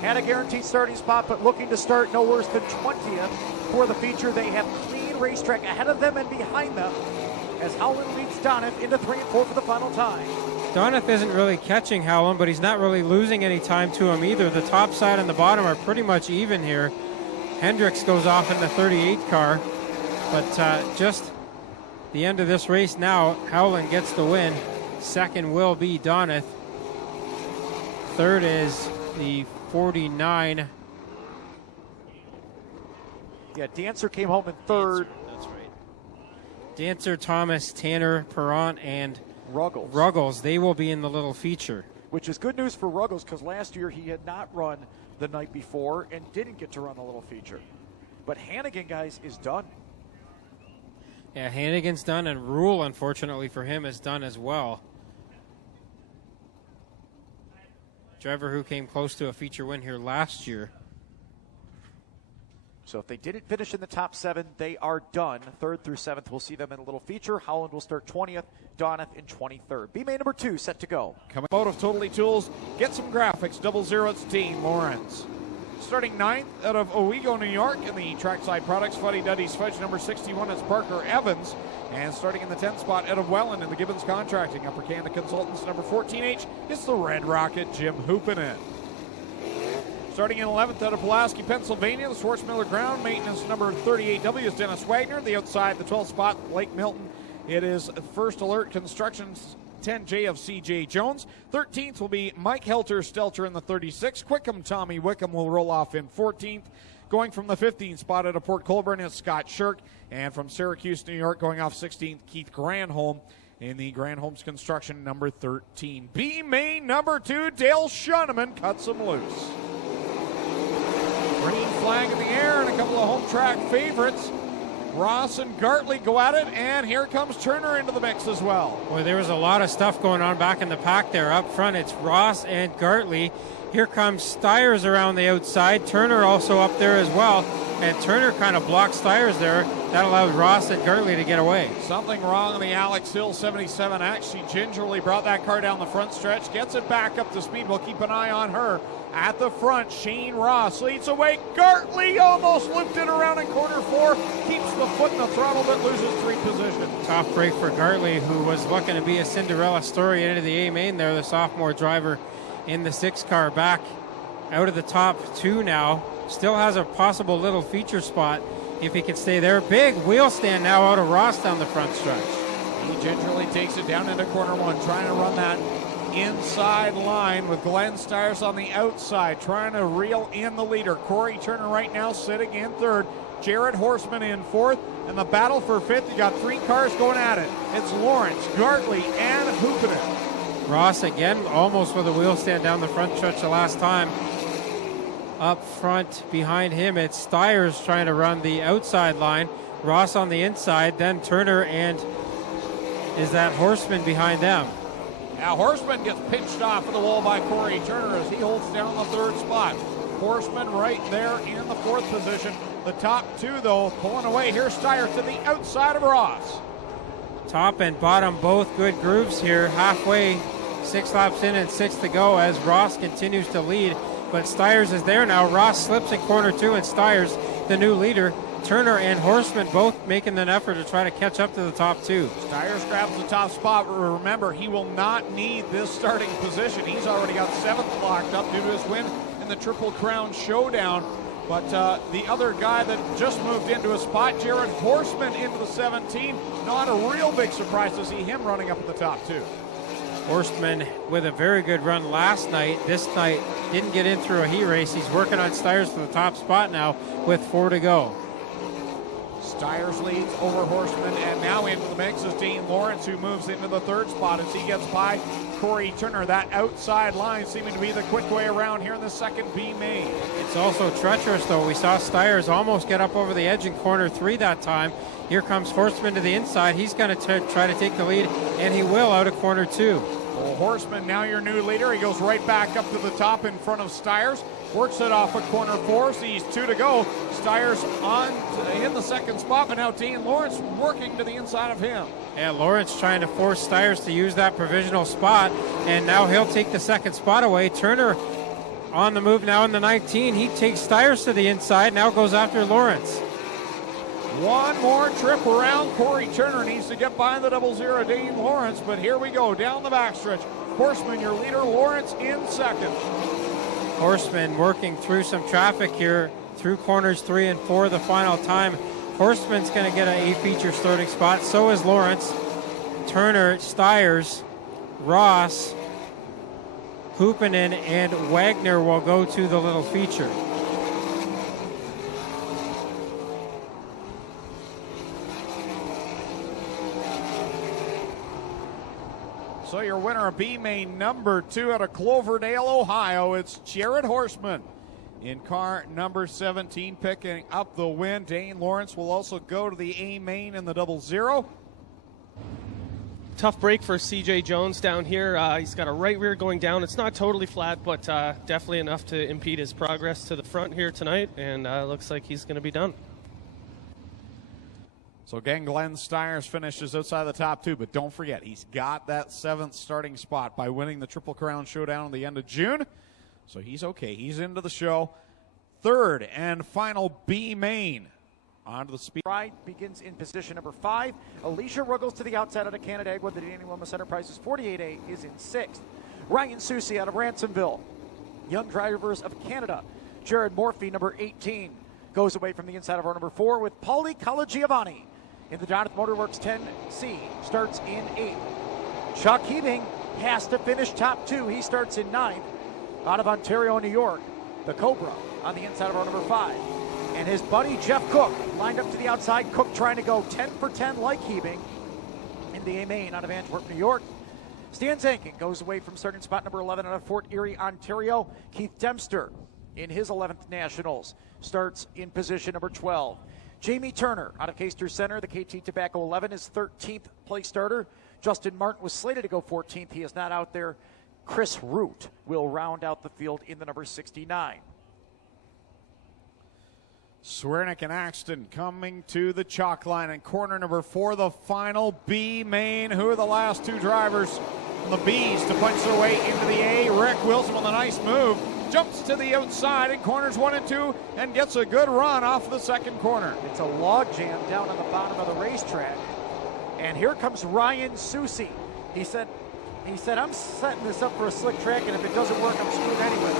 Had a guaranteed starting spot, but looking to start no worse than 20th for the feature. They have clean racetrack ahead of them and behind them as Howland leads Donath into 3 and 4 for the final time. Donath isn't really catching Howland, but he's not really losing any time to him either. The top side and the bottom are pretty much even here. Hendricks goes off in the 38 car, but just the end of this race now, Howland gets the win. Second will be Donath. Third is the 49. Yeah, Dancer came home in third. That's right. Dancer, Thomas, Tanner, Perrant, and Ruggles. They will be in the little feature. Which is good news for Ruggles, because last year he had not run the night before and didn't get to run the little feature. But Hannigan, guys, is done. Yeah, Hannigan's done, and Rule, unfortunately for him, is done as well. Driver who came close to a feature win here last year. So if they didn't finish in the top 7, they are done. 3rd through 7th, we'll see them in a little feature. Howland will start 20th, Donath in 23rd. B-main number 2 set to go. Coming out of Totally Tools, get some graphics, 00, it's Dean Lawrence. Starting 9th out of Owego, New York, in the Trackside Products Fuddy Duddy's Fudge number 61 is Parker Evans. And starting in the 10th spot out of Welland in the Gibbons Contracting, Upper Canada Consultants number 14H, it's the Red Rocket, Jim Hoopinen. Starting in 11th out of Pulaski, Pennsylvania, the Schwartz-Miller Ground Maintenance number 38W is Dennis Wagner. The outside, the 12th spot, Lake Milton, it is First Alert Constructions 10J of CJ Jones. 13th will be Mike Helter-Stelter in the 36. Quickham Tommy Wickham will roll off in 14th. Going from the 15th spot out of Port Colborne is Scott Shirk. And from Syracuse, New York, going off 16th, Keith Granholm in the Granholm's Construction number 13. B-main number 2, Dale Schoeneman cuts him loose. Green flag in the air and a couple of home track favorites. Ross and Gartley go at it, and here comes Turner into the mix as well. Boy, there was a lot of stuff going on back in the pack there. Up front, it's Ross and Gartley. Here comes Styres around the outside. Turner also up there as well. And Turner kind of blocked Styres there. That allowed Ross and Gartley to get away. Something wrong on the Alex Hill 77X. She gingerly brought that car down the front stretch, gets it back up to speed. We'll keep an eye on her. At the front, Shane Ross leads away. Gartley almost looped it around in corner 4. Keeps the foot in the throttle but loses 3 positions. Tough break for Gartley, who was looking to be a Cinderella story into the A-main there. The sophomore driver in the 6 car back out of the top 2 now. Still has a possible little feature spot if he can stay there. Big wheel stand now out of Ross down the front stretch. He gingerly takes it down into corner one, trying to run that inside line with Glenn Styres on the outside, trying to reel in the leader. Corey Turner right now sitting in third. Jared Horseman in fourth. And the battle for fifth, you got 3 cars going at it. It's Lawrence, Gartley, and Hoopinen. Ross again, almost with a wheel stand down the front stretch the last time. Up front behind him, it's Styres trying to run the outside line. Ross on the inside, then Turner, and is that Horseman behind them? Now Horseman gets pinched off of the wall by Corey Turner as he holds down the third spot. Horseman right there in the fourth position. The top 2, though, pulling away. Here's Styres to the outside of Ross. Top and bottom both good grooves here. Halfway, 6 laps in and 6 to go as Ross continues to lead. But Styres is there now. Ross slips in corner 2, and Styres, the new leader. Turner and Horseman both making an effort to try to catch up to the top 2. Styres grabs the top spot, but remember, he will not need this starting position. He's already got 7th locked up due to his win in the Triple Crown Showdown. But the other guy that just moved into a spot, Jared Horseman into the 17, not a real big surprise to see him running up at the top 2. Horseman with a very good run last night. This night didn't get in through a heat race. He's working on Styres for the top spot now with 4 to go. Styres leads over Horseman, and now into the mix is Dean Lawrence, who moves into the third spot as he gets by Corey Turner. That outside line seeming to be the quick way around here in the second B main. It's also treacherous, though. We saw Styres almost get up over the edge in corner 3 that time. Here comes Horseman to the inside. He's going to try to take the lead, and he will out of corner 2. Well, Horseman, now your new leader. He goes right back up to the top in front of Styres. Works it off of corner 4, sees 2 to go. Styres in the second spot, but now Dean Lawrence working to the inside of him. Yeah, Lawrence trying to force Styres to use that provisional spot, and now he'll take the second spot away. Turner on the move now in the 19. He takes Styres to the inside, now goes after Lawrence. One more trip around. Corey Turner needs to get by the 00 Dean Lawrence, but here we go down the backstretch. Horseman, your leader, Lawrence in second. Horseman working through some traffic here through corners 3 and 4 the final time. Horseman's going to get a feature starting spot. So is Lawrence. Turner, Styres, Ross, Hoopinen, and Wagner will go to the little feature. So your winner of B main number 2 out of Cloverdale, Ohio, it's Jared Horseman in car number 17, picking up the win. Dane Lawrence will also go to the A main in the 00. Tough break for CJ Jones down here. He's got a right rear going down. It's not totally flat, but definitely enough to impede his progress to the front here tonight, and looks like he's going to be done. So again, Glenn Styres finishes outside the top 2, but don't forget, he's got that 7th starting spot by winning the Triple Crown Showdown at the end of June. So he's okay. He's into the show. Third and final B main. Onto the speed. Ride begins in position number 5. Alicia Ruggles to the outside out of Canandaigua. The Danny Wilmus Enterprises 48A is in 6th. Ryan Susi out of Ransomville. Young Drivers of Canada. Jared Morphy, number 18, goes away from the inside of our number 4 with Paulie Calagiovanni. In the Jonathan Motorworks 10C, starts in 8th. Chuck Heaving has to finish top 2. He starts in 9th. Out of Ontario, New York, the Cobra on the inside of our number 5. And his buddy Jeff Cook lined up to the outside. Cook trying to go 10 for 10 like Heaving in the A main out of Antwerp, New York. Stan Zankin goes away from starting spot number 11 out of Fort Erie, Ontario. Keith Dempster in his 11th Nationals starts in position number 12. Jamie Turner out of Caister Center, the KT Tobacco 11, is 13th place starter. Justin Martin was slated to go 14th. He is not out there. Chris Root will round out the field in the number 69. Swernick and Axton coming to the chalk line in corner number 4, the final B main. Who are the last 2 drivers from the Bs to punch their way into the A? Rick Wilson with a nice move. Jumps to the outside in corners 1 and 2 and gets a good run off the second corner. It's a log jam down on the bottom of the racetrack. And here comes Ryan Susi. He said, I'm setting this up for a slick track, and if it doesn't work, I'm screwed anyway.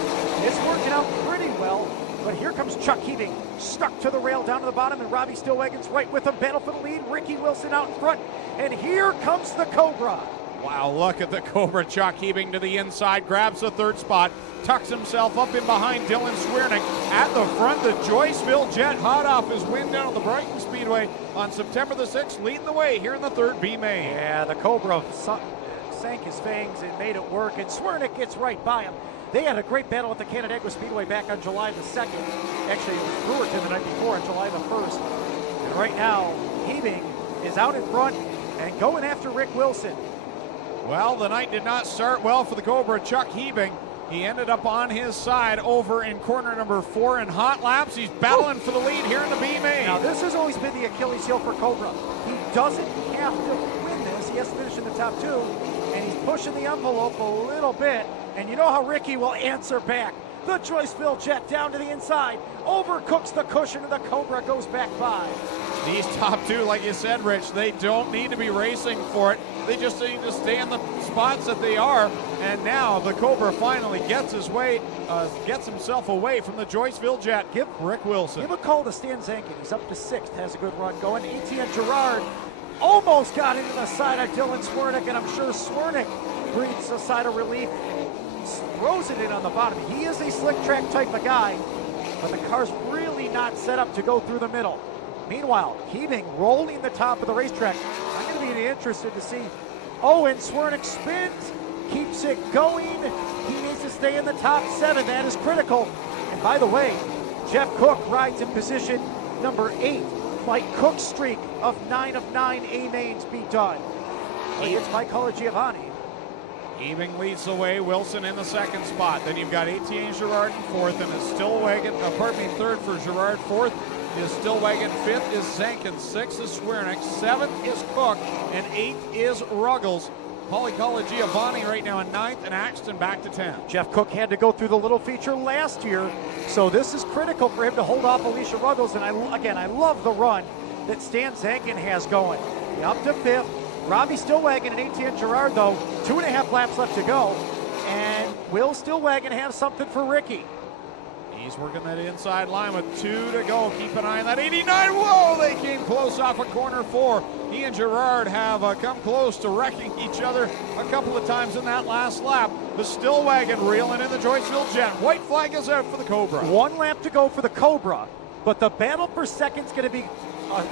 It's working out pretty well. But here comes Chuck Heaving, stuck to the rail down to the bottom, and Robbie Stillwagon's right with him. Battle for the lead. Ricky Wilson out in front. And here comes the Cobra. Wow, look at the Cobra. Chuck Heaving to the inside, grabs the third spot, tucks himself up in behind Dylan Swiernick. At the front, the Joyceville Jet, hot off his win down at the Brighton Speedway on September the 6th, leading the way here in the third B main. Yeah, the Cobra sank his fangs and made it work, and Swiernick gets right by him. They had a great battle at the Canandaigua Speedway back on July the 2nd. Actually, it was Brewerton the night before on July the 1st. And right now, Heaving is out in front and going after Rick Wilson. Well, the night did not start well for the Cobra. Chuck Heaving, he ended up on his side over in corner number 4 in hot laps. He's battling for the lead here in the B main. Now, this has always been the Achilles heel for Cobra. He doesn't have to win this. He has to finish in the top 2, and he's pushing the envelope a little bit. And you know how Ricky will answer back. The Joyceville Jet down to the inside, overcooks the cushion, and the Cobra goes back by. These top 2, like you said, Rich, they don't need to be racing for it. They just need to stay in the spots that they are. And now the Cobra finally gets himself away from the Joyceville Jet. Give Rick Wilson. Give a call to Stan Zankin. He's up to 6th, has a good run going. Etienne Girard almost got into the side of Dylan Swiernick, and I'm sure Swiernick breathes a sigh of relief. Throws it in on the bottom. He is a slick track type of guy, but the car's really not set up to go through the middle. Meanwhile, Heaving rolling the top of the racetrack. I'm going to be interested to see. Oh, and Swiernick spins, keeps it going. He needs to stay in the top 7. That is critical. And by the way, Jeff Cook rides in position number 8. Might Cook's streak of 9 of 9 A-mains be done. It's Michael Giovanni. Heaving leads the way, Wilson in the 2nd spot. Then you've got Etienne Girard in 4th, and is Stillwagon, 3rd for Girard. 4th is Stillwagon, 5th is Zankin, 6th is Swiernick, 7th is Cook, and 8th is Ruggles. Paulie Giovanni right now in 9th, and Axton back to 10th. Jeff Cook had to go through the little feature last year, so this is critical for him to hold off Alicia Ruggles. And I love the run that Stan Zankin has going. Up to 5th. Robbie Stillwagon and Etienne Girard, though, 2.5 laps left to go. And will Stillwagon have something for Ricky? He's working that inside line with 2 to go. Keep an eye on that 89. Whoa, they came close off of corner 4. He and Girard have come close to wrecking each other a couple of times in that last lap. The Stillwagon reeling in the Joyceville Jet. White flag is out for the Cobra. 1 lap to go for the Cobra, but the battle for second's going to be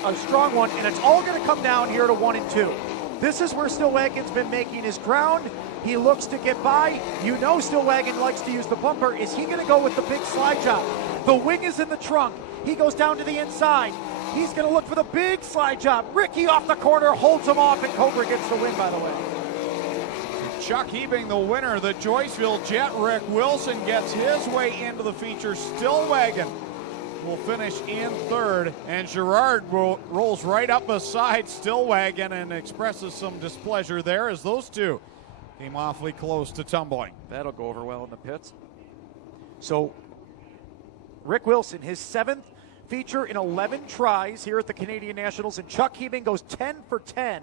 a strong one, and it's all going to come down here to 1 and 2. This is where Stillwagon's been making his ground. He looks to get by. You know Stillwagon likes to use the bumper. Is he going to go with the big slide job? The wing is in the trunk. He goes down to the inside. He's going to look for the big slide job. Ricky off the corner, holds him off, and Cobra gets the win, by the way. Chuck Heaving, the winner. The Joyceville Jet. Rick Wilson gets his way into the feature. Stillwagon will finish in 3rd, and Girard rolls right up beside Stillwagon and expresses some displeasure there as those 2 came awfully close to tumbling. That'll go over well in the pits. So Rick Wilson, his 7th feature in 11 tries here at the Canadian Nationals, and Chuck Heaving goes 10 for 10.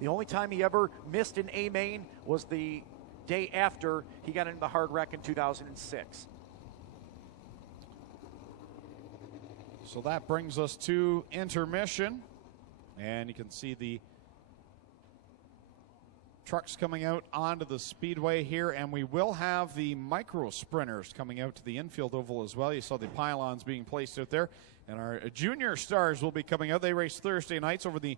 The only time he ever missed an A-main was the day after he got into the hard wreck in 2006. So that brings us to intermission, and you can see the trucks coming out onto the speedway here, and we will have the micro sprinters coming out to the infield oval as well. You saw the pylons being placed out there, and our junior stars will be coming out. They race Thursday nights over the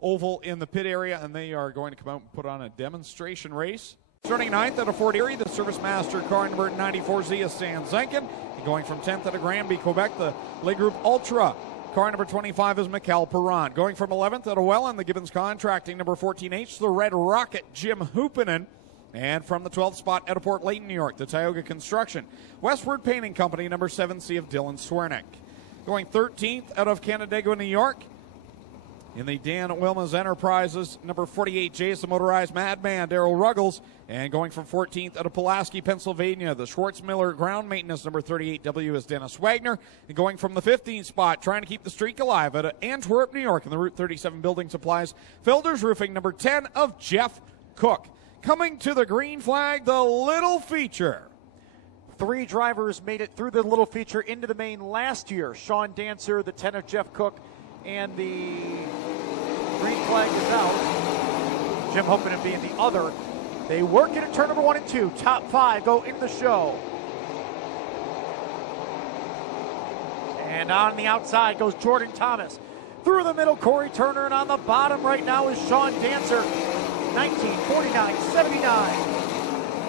oval in the pit area, and they are going to come out and put on a demonstration race. Starting 9th out of Fort Erie, the Service Master car number 94Z is Stan Zankin. Going from 10th out of Granby, Quebec, the Le Groupe Ultra. Car number 25 is Mikkel Perron. Going from 11th out of Welland, the Gibbons Contracting number 14H, the Red Rocket, Jim Hoopinen. And from the 12th spot out of Port Layton, New York, the Tioga Construction. Westward Painting Company number 7C of Dylan Swiernick. Going 13th out of Canandaigua, New York, in the Dan Wilmas Enterprises, number 48J is the Motorized Madman, Darrell Ruggles. And going from 14th out of Pulaski, Pennsylvania, the Schwartz Miller Ground Maintenance, number 38W is Dennis Wagner. And going from the 15th spot, trying to keep the streak alive out of Antwerp, New York, in the Route 37 Building Supplies, Felder's Roofing, number 10 of Jeff Cook. Coming to the green flag, the little feature. 3 drivers made it through the little feature into the main last year. Sean Dancer, the 10 of Jeff Cook, and the green flag is out. Jim Hopin being the other. They work into turn number 1 and 2. Top 5 go into the show. And on the outside goes Jordan Thomas. Through the middle, Corey Turner, and on the bottom right now is Sean Dancer. 19:49.79.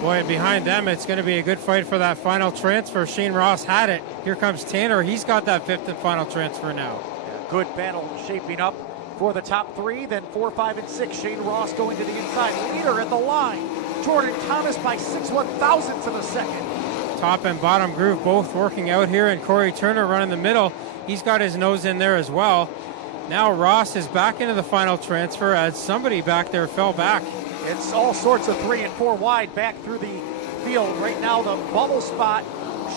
Boy, and behind them, it's going to be a good fight for that final transfer. Shane Ross had it. Here comes Tanner. He's got that 5th and final transfer now. Good battle shaping up for the top 3. Then 4, 5, and 6. Shane Ross going to the inside. Leader at the line. Jordan Thomas by 6 1/1000ths of a second. Top and bottom groove both working out here, and Corey Turner running the middle. He's got his nose in there as well. Now Ross is back into the final transfer as somebody back there fell back. It's all sorts of 3 and 4 wide back through the field. Right now the bubble spot,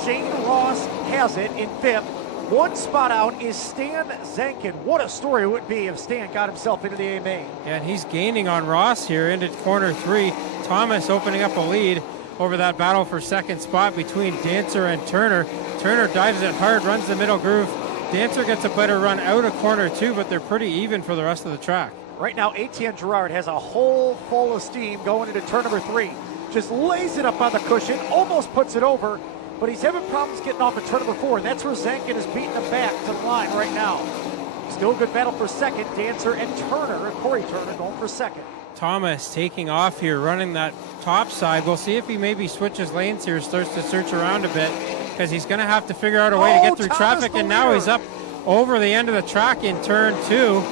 Shane Ross has it in 5th. 1 spot out is Stan Zankin. What a story it would be if Stan got himself into the A main. Yeah, and he's gaining on Ross here into corner 3. Thomas opening up a lead over that battle for 2nd spot between Dancer and Turner. Turner dives it hard, runs the middle groove. Dancer gets a better run out of corner 2, but they're pretty even for the rest of the track. Right now, Etienne Girard has a hole full of steam going into turn number 3. Just lays it up on the cushion, almost puts it over, but he's having problems getting off at turn number 4. That's where Zankin is beating him back to the line right now. Still a good battle for 2nd. Dancer and Turner, Corey Turner going for 2nd. Thomas taking off here, running that top side. We'll see if he maybe switches lanes here, starts to search around a bit, because he's going to have to figure out a way to get through Thomas traffic, and now he's up over the end of the track in turn 2.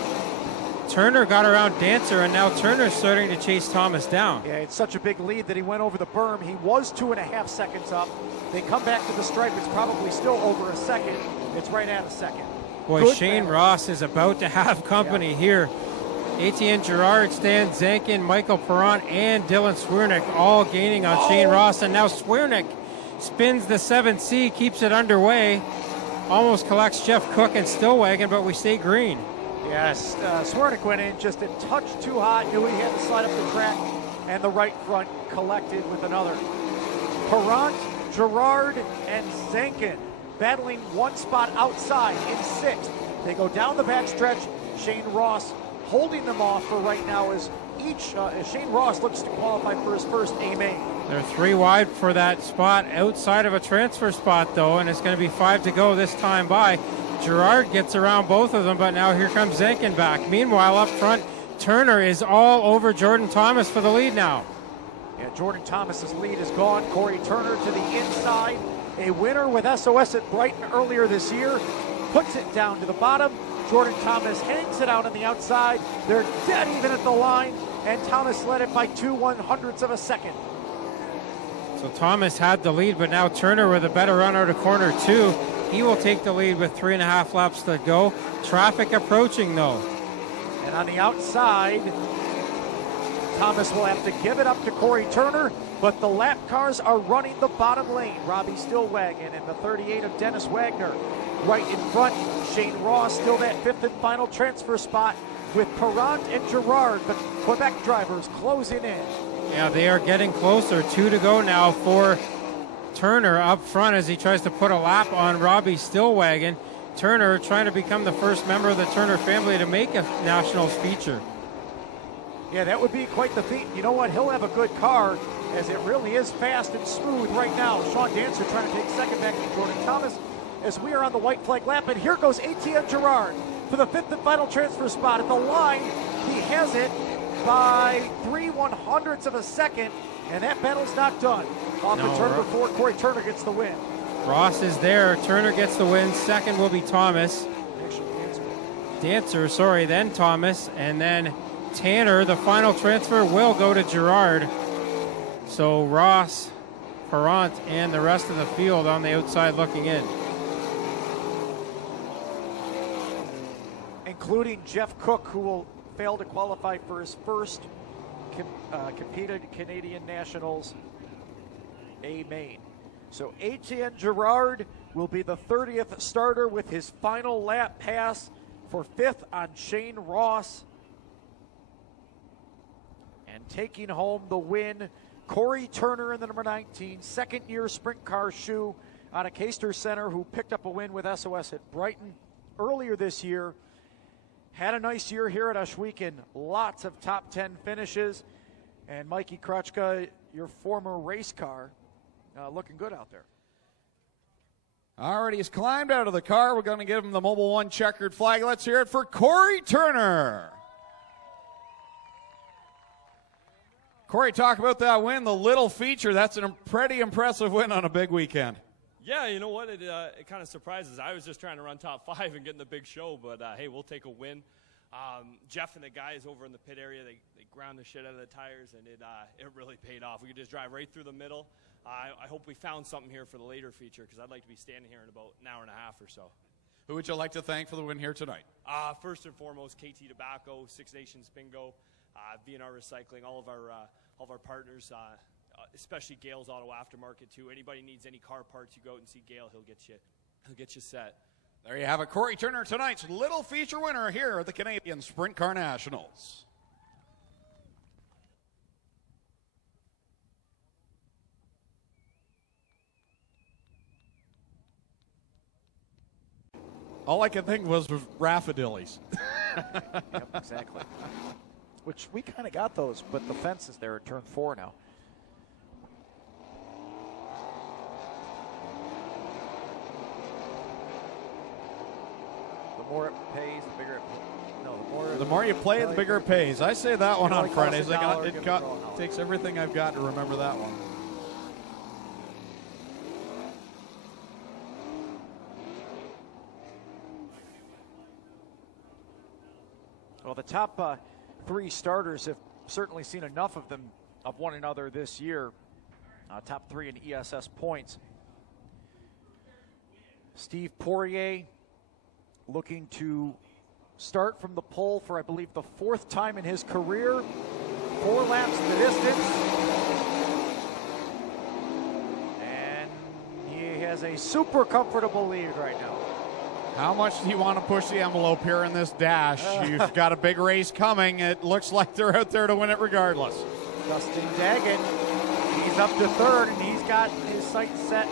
Turner got around Dancer, and now Turner's starting to chase Thomas down. Yeah, it's such a big lead that he went over the berm. He was 2.5 seconds up. They come back to the stripe. It's probably still over a second. It's right at a second. Boy, Good Shane battle. Ross is about to have company here. Etienne Girard, Stan Zankin, Michael Perrant, and Dylan Swiernick all gaining on Shane Ross, and now Swiernick spins the 7C, keeps it underway, almost collects Jeff Cook and Stillwagon, but we stay green. Yes, Swiernick went in just a touch too hot, knew he had to slide up the track, and the right front collected with another. Perrant, Girard, and Zankin battling 1 spot outside in 6th. They go down the backstretch. Shane Ross holding them off for right now as Shane Ross looks to qualify for his first A main. They're 3 wide for that spot outside of a transfer spot, though, and it's going to be 5 to go this time by. Girard gets around both of them, but now here comes Zankin back. Meanwhile, up front, Turner is all over Jordan Thomas for the lead now. Yeah, Jordan Thomas's lead is gone. Corey Turner to the inside. A winner with SOS at Brighton earlier this year. Puts it down to the bottom. Jordan Thomas hangs it out on the outside. They're dead even at the line, and Thomas led it by 2 1/100ths of a second. So Thomas had the lead, but now Turner with a better run out of corner 2. He will take the lead with 3.5 laps to go. Traffic approaching, though. And on the outside, Thomas will have to give it up to Corey Turner, but the lap cars are running the bottom lane. Robbie Stillwagon and the 38 of Dennis Wagner right in front. Shane Ross still that 5th and final transfer spot with Perrant and Girard, the Quebec drivers closing in. Yeah, they are getting closer. 2 to go now for Turner up front as he tries to put a lap on Robbie Stillwagon. Turner trying to become the first member of the Turner family to make a Nationals feature. Yeah, that would be quite the feat. You know what? He'll have a good car as it really is fast and smooth right now. Sean Dancer trying to take 2nd back to Jordan Thomas as we are on the white flag lap. And here goes Etienne Girard for the 5th and final transfer spot at the line. He has it by 3 1/100ths of a second, and that battle's not done. Off the turn before Corey Turner gets the win. Ross is there. Turner gets the win. 2nd will be Thomas. Dancer, sorry, then Thomas, and then Tanner. The final transfer will go to Girard. So Ross, Perrant, and the rest of the field on the outside looking in. Including Jeff Cook, who will fail to qualify for his first competed Canadian Nationals A main. So Etienne Girard will be the 30th starter with his final lap pass for 5th on Shane Ross. And taking home the win Corey Turner in the number 19, second-year sprint car shoe out of Caster Center, who picked up a win with SOS at Brighton earlier this year. Had a nice year here at Ohsweken. Lots of top 10 finishes. And Mikey Krutchka, your former race car, looking good out there. Already he's climbed out of the car. We're going to give him the Mobile One checkered flag. Let's hear it for Corey Turner. Corey, talk about that win, the little feature. That's a pretty impressive win on a big weekend. Yeah, you know what? It kind of surprises. I was just trying to run top 5 and get in the big show, but hey, we'll take a win. Jeff and the guys over in the pit area, they ground the shit out of the tires, and it really paid off. We could just drive right through the middle. I hope we found something here for the later feature, because I'd like to be standing here in about an hour and a half or so. Who would you like to thank for the win here tonight? First and foremost, KT Tobacco, Six Nations Bingo, VNR Recycling, all of our partners, especially Gail's Auto Aftermarket too. Anybody needs any car parts, you go out and see Gail. He'll get you set. There you have it. Corey Turner, tonight's little feature winner here at the Canadian Sprint Car Nationals. All I could think was Raffadillies. Yep, exactly. Which we kind of got those, but the fence is there at turn 4 now. The more it pays, the bigger it pays. No, the more you play, the bigger it pays. I say that one on Fridays. $1, It takes everything I've got to remember that one. Well, the top 3 starters have certainly seen enough of them, of one another this year. Top 3 in ESS points. Steve Poirier looking to start from the pole for, I believe, the 4th time in his career. 4 laps in the distance. And he has a super comfortable lead right now. How much do you want to push the envelope here in this dash? You've got a big race coming. It looks like they're out there to win it regardless. Dustin Daggett, he's up to 3rd, and he's got his sights set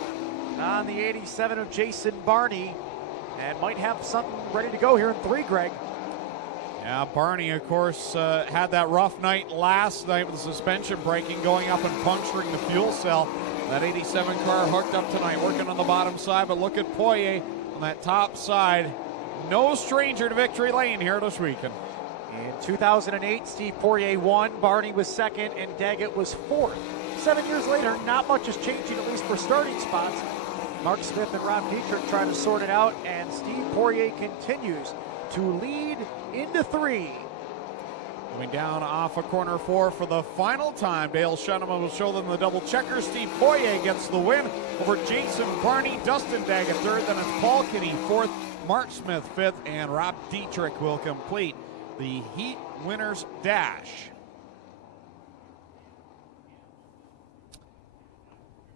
on the 87 of Jason Barney, and might have something ready to go here in 3, Greg. Yeah, Barney, of course, had that rough night last night with the suspension breaking, going up and puncturing the fuel cell. That 87 car hooked up tonight, working on the bottom side, but look at Poirier on that top side. No stranger to victory lane here this weekend. In 2008, Steve Poirier won, Barney was 2nd, and Daggett was 4th. 7 years later, not much is changing, at least for starting spots. Mark Smith and Rob Dietrich trying to sort it out, and Steve Poirier continues to lead into 3. Coming down off of corner 4 for the final time. Dale Shenneman will show them the double checker. Steve Poirier gets the win over Jason Barney. Dustin Daggett 3rd, then it's Paul Kinney 4th, Mark Smith 5th, and Rob Dietrich will complete the Heat Winners Dash.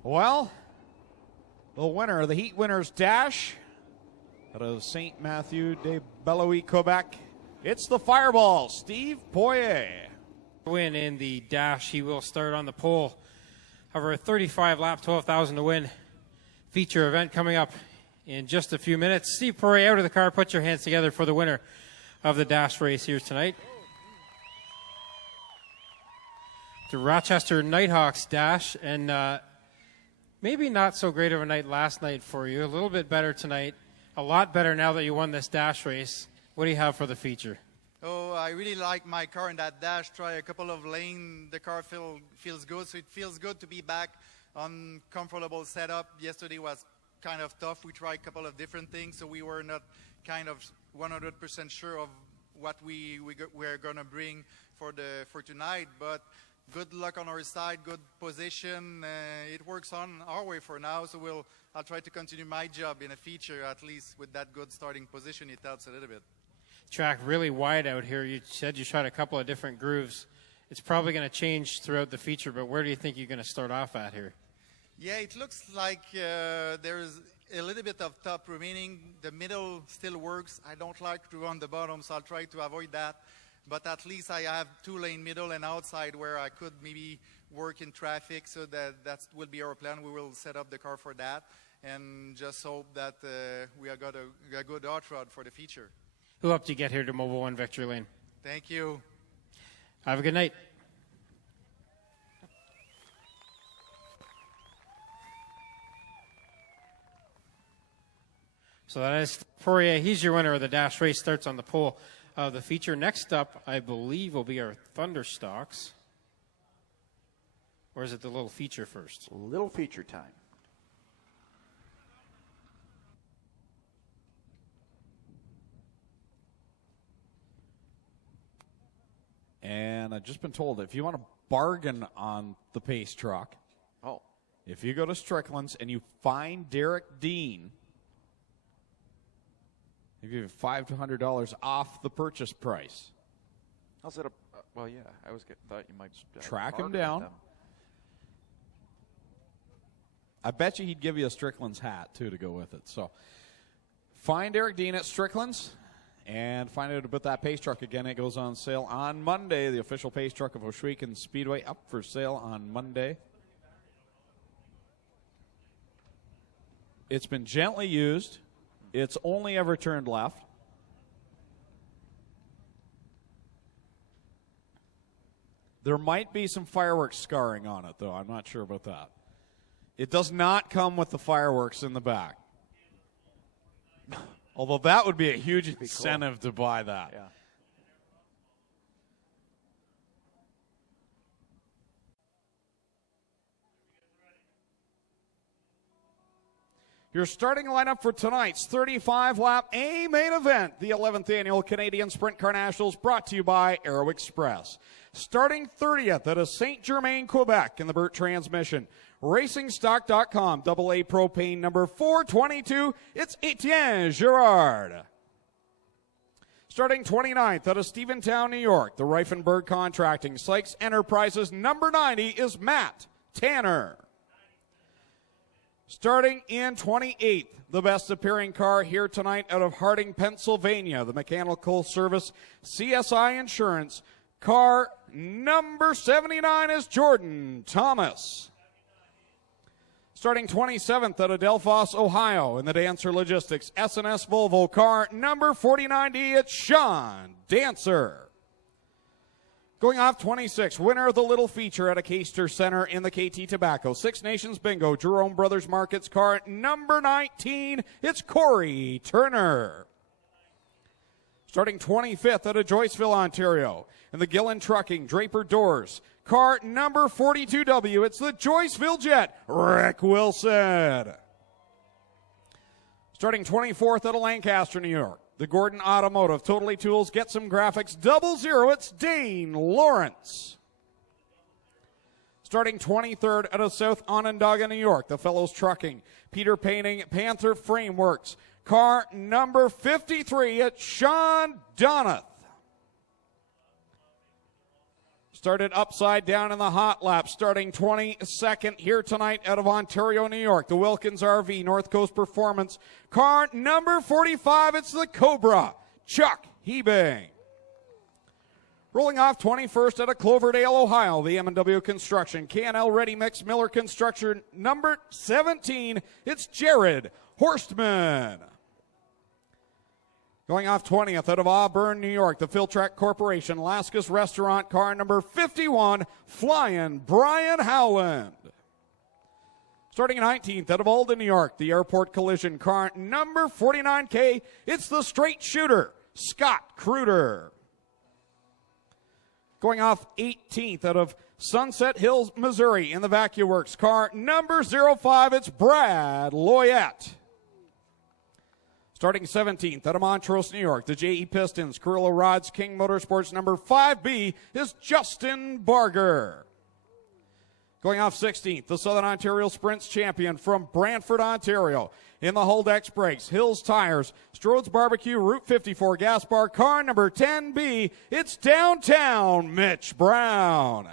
Well, the winner of the Heat Winners Dash out of St. Matthew de Beloeil, Quebec, it's the Fireball, Steve Poirier. Win in the dash. He will start on the pole. However, a 35 lap, 12,000 to win feature event coming up in just a few minutes. Steve Poirier out of the car. Put your hands together for the winner of the dash race here tonight. The Rochester Nighthawks dash, and maybe not so great of a night last night for you. A little bit better tonight. A lot better now that you won this dash race. What do you have for the feature? Oh, I really like my car in that dash. Try a couple of lanes. The car feels good, so it feels good to be back on comfortable setup. Yesterday was kind of tough. We tried a couple of different things, so we were not kind of 100% sure of what we're going to bring for tonight. But good luck on our side, good position. It works on our way for now, so I'll try to continue my job in a feature, at least with that good starting position. It helps a little bit. Track really wide out here. You said you shot a couple of different grooves. It's probably going to change throughout the feature, but where do you think you're going to start off at here? Yeah, it looks like there's a little bit of top remaining. The middle still works. I don't like to run the bottom, so I'll try to avoid that. but at least I have 2-lane middle and outside where I could maybe work in traffic, so that will be our plan. We will set up the car for that, and just hope that we have got a good hot rod for the feature. Who helped you get here to Mobile One Victory Lane? Thank you. Have a good night. So that is Poirier. He's your winner of the Dash race. Starts on the pole of the feature. Next up, I believe, will be our Thunderstocks. Or is it the little feature first? Little feature time. And I've just been told if you want to bargain on the pace truck, if you go to Strickland's and you find Derek Dean, they give you $500 off the purchase price. How's it? Well, yeah, I thought you might track him down. I bet you he'd give you a Strickland's hat too to go with it. So find Derek Dean at Strickland's and find out about that pace truck. Again, it goes on sale on Monday. The official pace truck of Ohsweken Speedway up for sale on Monday. It's been gently used. It's only ever turned left. There might be some fireworks scarring on it, though. I'm not sure about that. It does not come with the fireworks in the back. Although that would be a huge incentive to buy that. Yeah. Your starting lineup for tonight's 35-lap A main event, the 11th annual Canadian Sprint Car Nationals, brought to you by Aero Express. Starting 30th at a Saint-Germain, Quebec in the Burt Transmission. RacingStock.com, AA propane number 422, it's Etienne Girard. Starting 29th out of Stephentown, New York, the Reifenberg Contracting Sykes Enterprises number 90 is Matt Tanner. Starting in 28th, the best appearing car here tonight out of Harding, Pennsylvania, the Mechanical Service CSI Insurance. Car number 79 is Jordan Thomas. Starting 27th out of Delphos, Ohio, in the Dancer Logistics S&S Volvo. Car number 49D, it's Sean Dancer. Going off 26, winner of the little feature at a Caster Center in the KT Tobacco. Six Nations Bingo, Jerome Brothers Markets. Car number 19, it's Corey Turner. Starting 25th out of Joyceville, Ontario, in the Gillen Trucking, Draper Doors. Car number 42W, it's the Joyceville Jet, Rick Wilson. Starting 24th out of Lancaster, New York, the Gordon Automotive, Totally Tools, Get Some Graphics, 00, it's Dane Lawrence. Starting 23rd out of South Onondaga, New York, the Fellows Trucking, Peter Painting, Panther Frameworks. Car number 53, it's Sean Donath. Started upside down in the hot lap, starting 22nd here tonight out of Ontario, New York, the Wilkins RV, North Coast Performance. Car number 45, it's the Cobra, Chuck Hebing. Rolling off 21st out of Cloverdale, Ohio, the M&W Construction, K&L Ready Mix, Miller Construction, number 17, it's Jared Horstman. Going off 20th out of Auburn, New York, the Filtrack Corporation, Laskus Restaurant, car number 51, Flying Brian Howland. Starting 19th out of Alden, New York, the Airport Collision, car number 49K, it's the Straight Shooter, Scott Kruder. Going off 18th out of Sunset Hills, Missouri, in the Vacuum Works, car number 05, it's Brad Loyette. Starting 17th out of Montrose, New York, the J.E. Pistons, Carrillo Rods, King Motorsports, number 5B is Justin Barger. Going off 16th, the Southern Ontario Sprints champion from Brantford, Ontario. In the Holdex Brakes, Hills Tires, Strode's Barbecue, Route 54 Gas Bar, car number 10B, it's Downtown Mitch Brown.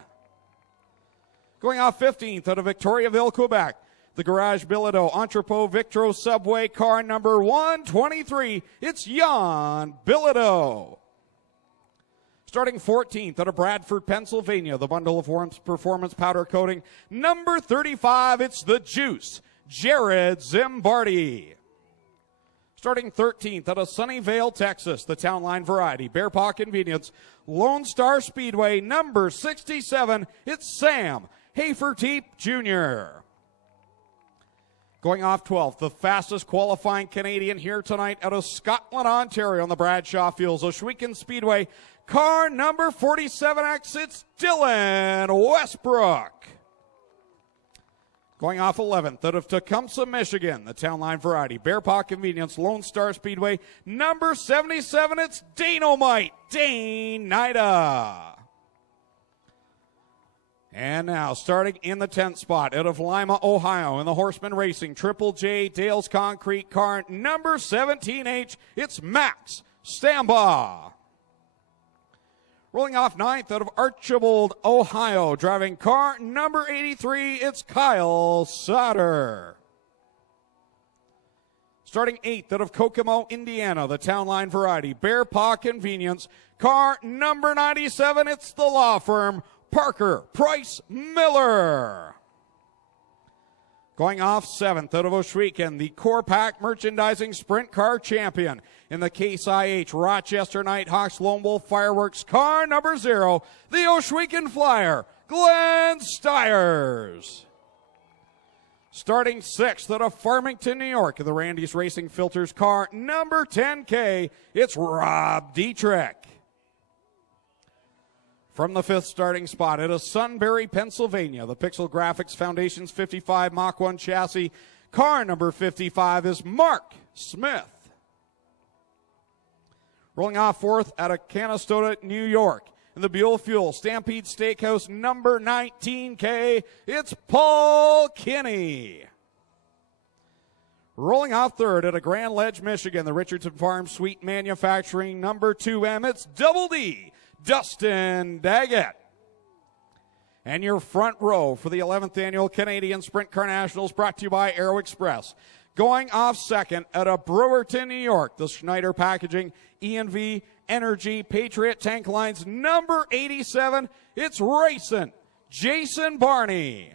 Going off 15th out of Victoriaville, Quebec, the Garage Bilodeau, Entrepot Victro Subway, car number 123, it's Jan Bilodeau. Starting 14th out of Bradford, Pennsylvania, the bundle of performance powder coating. Number 35, it's the Juice, Jared Zimbardi. Starting 13th out of Sunnyvale, Texas, the Town Line Variety, Bear Paw Convenience, Lone Star Speedway, number 67, it's Sam Haferteep Jr. Going off 12th, the fastest qualifying Canadian here tonight out of Scotland, Ontario on the Bradshaw Fields, Oshwegan Speedway, car number 47X, it's Dylan Westbrook. Going off 11th, out of Tecumseh, Michigan, the Town Line Variety, Bear Paw Convenience, Lone Star Speedway, number 77, it's Dynamite, Dane Nida. And now, starting in the 10th spot, out of Lima, Ohio, in the Horseman Racing, Triple J Dale's Concrete car, number 17H, it's Max Stambaugh. Rolling off 9th out of Archibald, Ohio, driving car number 83, it's Kyle Sutter. Starting 8th out of Kokomo, Indiana, the Town Line Variety, Bear Paw Convenience, car number 97, it's the law firm Parker Price Miller. Going off 7th out of Oshwegan, the Core Pack Merchandising Sprint Car Champion in the Case IH Rochester Nighthawks Lone Wolf Fireworks, car number 0, the Oshwegan Flyer, Glenn Styres. Starting 6th out of Farmington, New York, the Randy's Racing Filters car number 10K, it's Rob Dietrich. From the 5th starting spot out of Sunbury, Pennsylvania, the Pixel Graphics Foundation's 55 Mach 1 chassis, car number 55 is Mark Smith. Rolling off 4th out of Canastota, New York, in the Buell Fuel Stampede Steakhouse number 19K, it's Paul Kinney. Rolling off 3rd at a Grand Ledge, Michigan, the Richardson Farm Sweet Manufacturing number 2M, it's Double D, Dustin Daggett. And your front row for the 11th Annual Canadian Sprint Car Nationals, brought to you by Aero Express. Going off 2nd at a Brewerton, New York, the Schneider Packaging E&V Energy Patriot Tank Lines number 87, it's racing Jason Barney.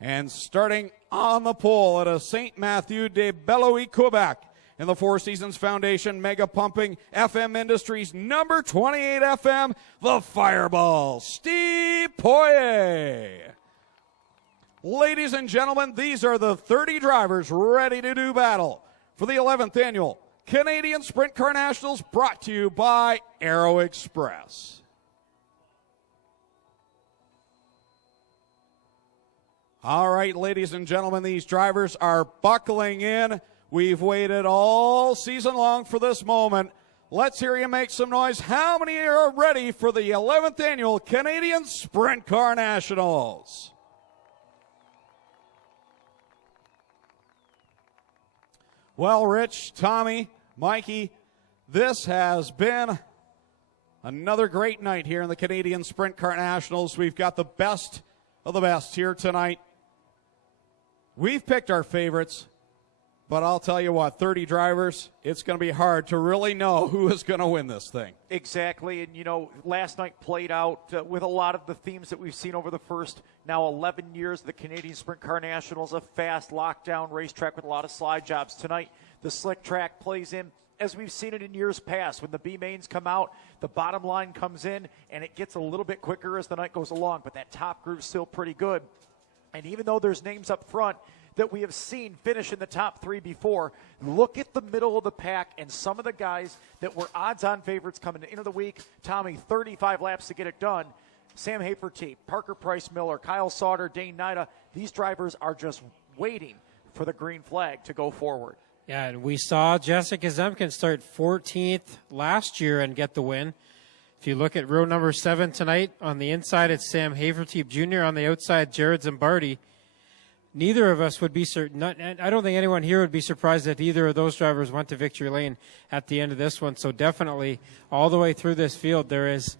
And starting on the pole at a St. Matthew de Beloeil, Quebec, in the Four Seasons Foundation Mega Pumping FM Industries number 28 FM, the Fireball, Steve Poirier. Ladies and gentlemen, these are the 30 drivers ready to do battle for the 11th Annual Canadian Sprint Car Nationals, brought to you by Aero Express. All right, ladies and gentlemen, these drivers are buckling in. We've waited all season long for this moment. Let's hear you make some noise. How many are ready for the 11th Annual Canadian Sprint Car Nationals? Well, Rich, Tommy, Mikey, this has been another great night here in the Canadian Sprint Car Nationals. We've got the best of the best here tonight. We've picked our favorites. But I'll tell you what, 30 drivers, it's going to be hard to really know who is going to win this thing. Exactly. And, you know, last night played out with a lot of the themes that we've seen over the first now 11 years of the Canadian Sprint Car Nationals, a fast lockdown racetrack with a lot of slide jobs. Tonight, the slick track plays in as we've seen it in years past. When the B-mains come out, the bottom line comes in, and it gets a little bit quicker as the night goes along. But that top groove's still pretty good. And even though there's names up front that we have seen finish in the top 3 before, look at the middle of the pack and some of the guys that were odds-on favorites coming into the week. Tommy, 35 laps to get it done. Sam Haferteep, Parker Price Miller, Kyle Sauter, Dane Nida, these drivers are just waiting for the green flag to go forward. Yeah, and we saw Jessica Zemkin start 14th last year and get the win. If you look at row number 7 tonight, on the inside it's Sam Haferteep Jr., on the outside Jared Zimbardi. Neither of us would be certain. I don't think anyone here would be surprised if either of those drivers went to victory lane at the end of this one. So definitely all the way through this field, there is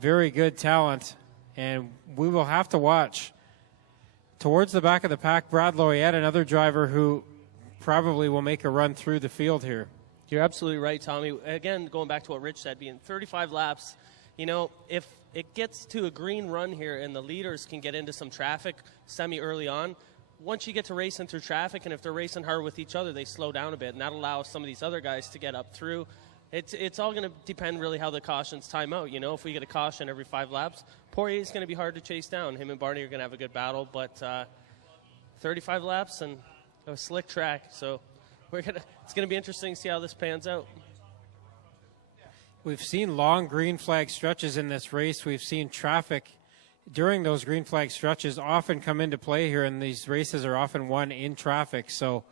very good talent, and we will have to watch. Towards the back of the pack, Brad Loyette, another driver who probably will make a run through the field here. You're absolutely right, Tommy. Again, going back to what Rich said, being 35 laps, you know, if it gets to a green run here and the leaders can get into some traffic semi-early on, once you get to racing through traffic, and if they're racing hard with each other, they slow down a bit, and that allows some of these other guys to get up through. It's all going to depend really how the cautions time out. You know, if we get a caution every 5 laps, Poirier's going to be hard to chase down. Him and Barney are going to have a good battle, but 35 laps and a slick track, so it's going to be interesting to see how this pans out. We've seen long green flag stretches in this race. We've seen traffic during those green flag stretches often come into play here, and these races are often won in traffic. So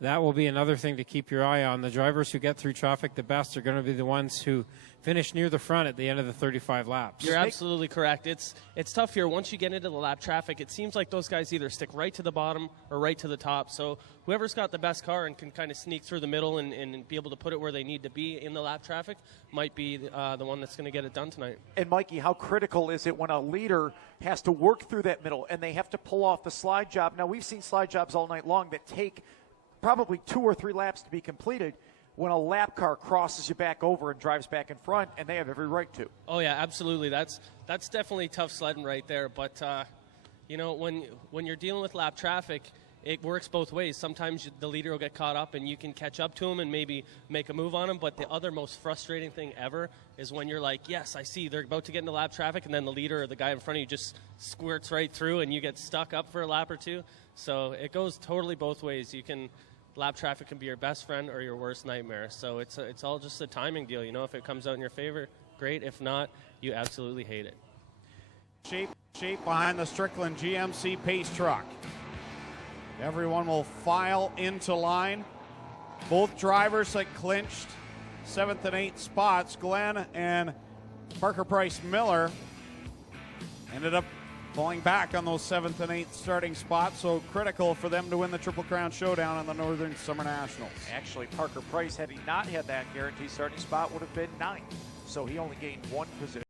that will be another thing to keep your eye on. The drivers who get through traffic the best are going to be the ones who finish near the front at the end of the 35 laps. You're absolutely correct. It's tough here. Once you get into the lap traffic, it seems like those guys either stick right to the bottom or right to the top. So whoever's got the best car and can kind of sneak through the middle and be able to put it where they need to be in the lap traffic might be the one that's going to get it done tonight. And Mikey, how critical is it when a leader has to work through that middle and they have to pull off the slide job? Now, we've seen slide jobs all night long that take probably 2 or 3 laps to be completed. When a lap car crosses you back over and drives back in front, and they have every right to. Oh yeah, absolutely. That's definitely tough sledding right there. But you know, when you're dealing with lap traffic, it works both ways. Sometimes the leader will get caught up, and you can catch up to him and maybe make a move on him. But the other most frustrating thing ever is when you're like, yes, I see they're about to get into lap traffic, and then the leader or the guy in front of you just squirts right through, and you get stuck up for a lap or two. So it goes totally both ways. Lap traffic can be your best friend or your worst nightmare. So it's all just a timing deal. You know, if it comes out in your favor, great. If not, you absolutely hate it. Shape behind the Strickland GMC pace truck. Everyone will file into line. Both drivers that clinched 7th and 8th spots, Glenn and Parker Price Miller, ended up falling back on those 7th and 8th starting spots, so critical for them to win the Triple Crown Showdown in the Northern Summer Nationals. Actually, Parker Price, had he not had that guaranteed starting spot, would have been 9th, so he only gained 1 position.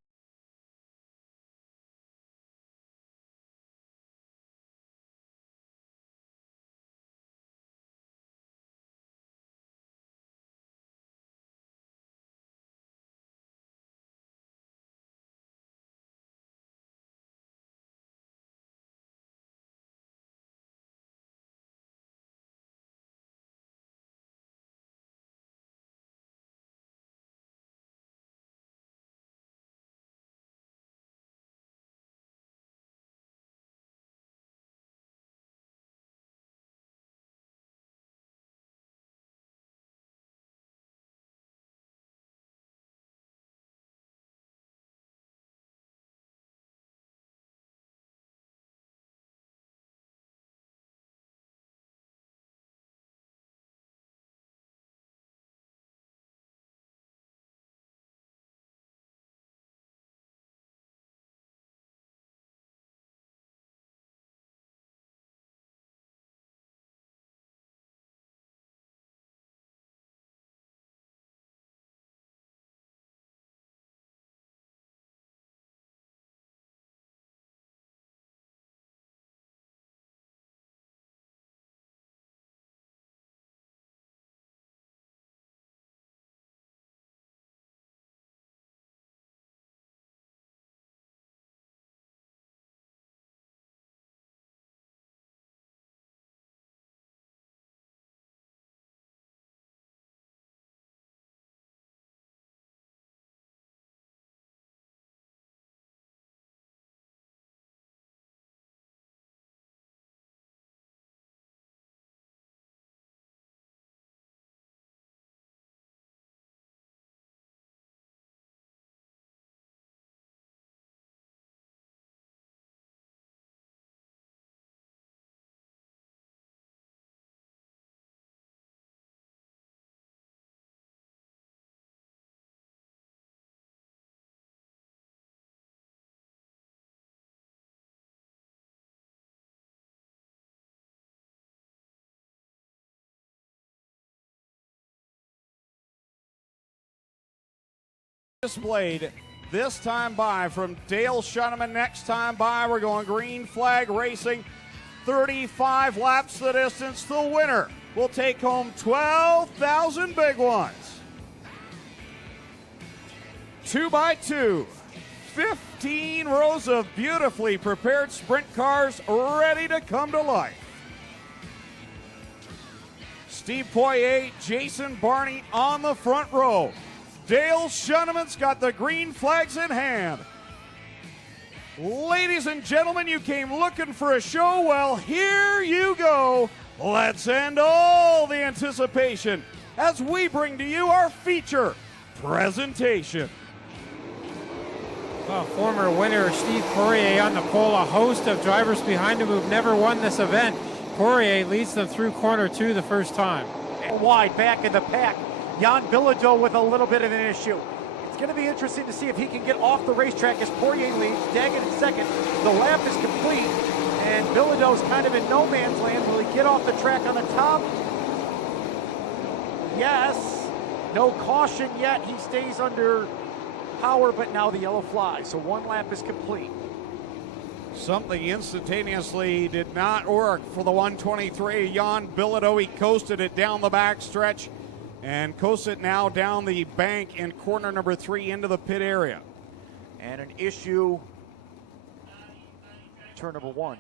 Displayed this time by from Dale Shuneman. Next time by, we're going green flag racing. 35 laps the distance. The winner will take home 12,000 big ones. 2x2. 15 rows of beautifully prepared sprint cars ready to come to life. Steve Poirier, Jason Barney on the front row. Dale Shuneman's got the green flags in hand. Ladies and gentlemen, you came looking for a show. Well, here you go. Let's end all the anticipation as we bring to you our feature presentation. Well, former winner Steve Poirier on the pole, a host of drivers behind him who've never won this event. Poirier leads them through corner 2 the first time. Wide back in the pack. Jan Bilodeau with a little bit of an issue. It's going to be interesting to see if he can get off the racetrack as Poirier leads. Daggett in second. The lap is complete, and Bilodeau's kind of in no man's land. Will he get off the track on the top? Yes. No caution yet. He stays under power, but now the yellow flag. So one lap is complete. Something instantaneously did not work for the 123. Jan Bilodeau, he coasted it down the back stretch and coasted now down the bank in corner number 3 into the pit area. And an issue, turn number 1.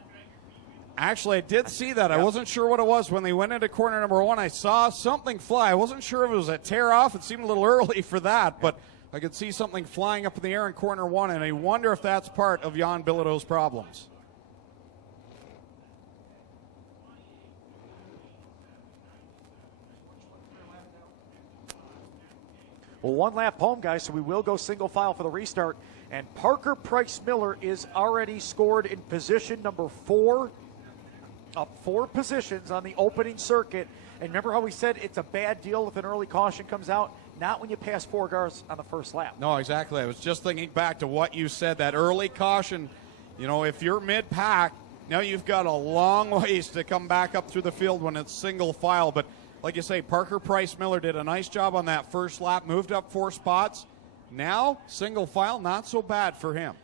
Actually, I did see that. I wasn't sure what it was when they went into corner number 1. I saw something fly. I wasn't sure if it was a tear off. It seemed a little early for that, but I could see something flying up in the air in corner 1, and I wonder if that's part of Jan Bilodeau's problems. Well, one lap home, guys, so we will go single file for the restart. And Parker Price Miller is already scored in position number 4, up 4 positions on the opening circuit. And remember how we said it's a bad deal if an early caution comes out? Not when you pass 4 cars on the first lap. No, exactly. I was just thinking back to what you said, that early caution. You know, if you're mid-pack, now you've got a long ways to come back up through the field when it's single file. But like you say, Parker Price Miller did a nice job on that first lap, moved up 4 spots. Now, single file, not so bad for him.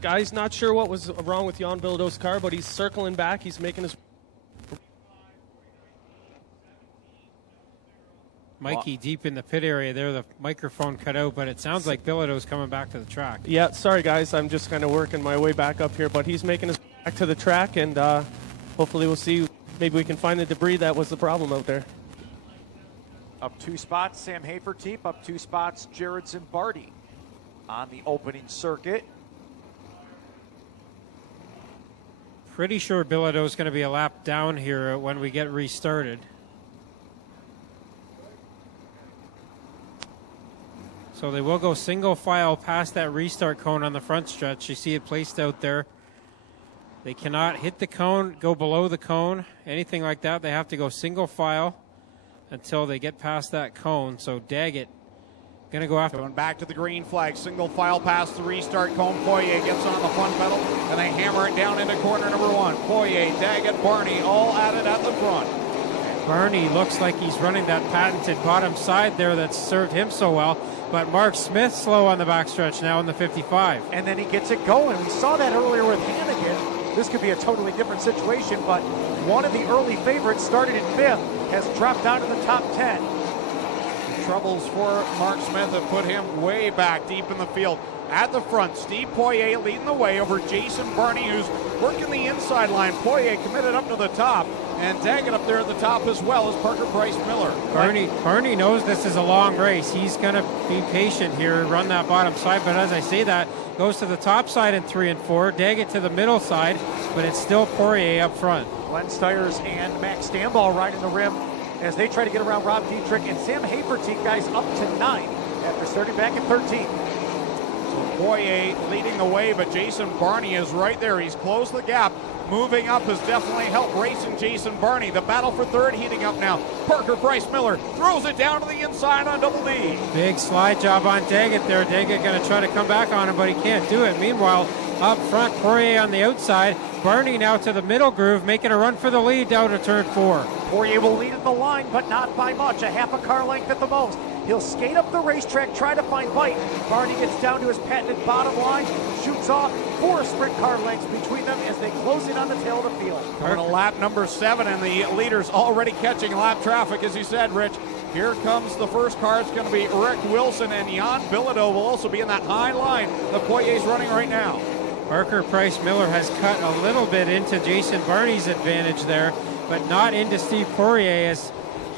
Guys, not sure what was wrong with Jan Bilodeau's car, but he's circling back. He's making his... Mikey deep in the pit area there, the microphone cut out, but it sounds like Bilodeau's coming back to the track. Yeah, sorry guys, I'm just kind of working my way back up here, but he's making his back to the track, and hopefully we'll see, maybe we can find the debris that was the problem out there. Up 2 spots, Sam Haferteep. Up 2 spots, Jared Zimbardi on the opening circuit. Pretty sure Bilodeau's going to be a lap down here when we get restarted. So they will go single file past that restart cone on the front stretch. You see it placed out there. They cannot hit the cone, go below the cone, anything like that. They have to go single file until they get past that cone. So Daggett going to go after. Going back to the green flag, single file past the restart cone. Poirier gets on the front pedal, and they hammer it down into corner number 1. Poirier, Daggett, Barney, all at it at the front. Barney looks like he's running that patented bottom side there that served him so well. But Mark Smith slow on the backstretch now in the 55. And then he gets it going. We saw that earlier with Hannigan. This could be a totally different situation, but one of the early favorites started in 5th, has dropped down to the top 10. The troubles for Mark Smith have put him way back deep in the field. At the front, Steve Poirier leading the way over Jason Barney, who's working the inside line. Poirier committed up to the top, and Daggett up there at the top as well as Parker Price Miller. Barney knows this is a long race. He's going to be patient here, run that bottom side, but as I say that, goes to the top side in 3 and 4, Daggett to the middle side, but it's still Poirier up front. Glenn Styres and Max Stambaugh riding the rim as they try to get around Rob Dietrich, and Sam Haferteep, guys, up to 9 after starting back at 13. Poirier leading the way, but Jason Barney is right there. He's closed the gap. Moving up has definitely helped racing Jason Barney. The battle for 3rd heating up now. Parker Price Miller throws it down to the inside on Double D. Big slide job on Daggett there. Daggett going to try to come back on him, but he can't do it. Meanwhile, up front, Poirier on the outside. Barney now to the middle groove, making a run for the lead down to turn 4. Poirier will lead at the line, but not by much. A half a car length at the most. He'll skate up the racetrack, try to find bite. Barney gets down to his patented bottom line, shoots off 4 sprint car lengths between them as they close in on the tail of the field. Going to lap number 7, and the leaders already catching lap traffic, as you said, Rich. Here comes the first car. It's going to be Rick Wilson, and Jan Bilodeau will also be in that high line that Poirier's running right now. Parker Price Miller has cut a little bit into Jason Barney's advantage there, but not into Steve Poirier, as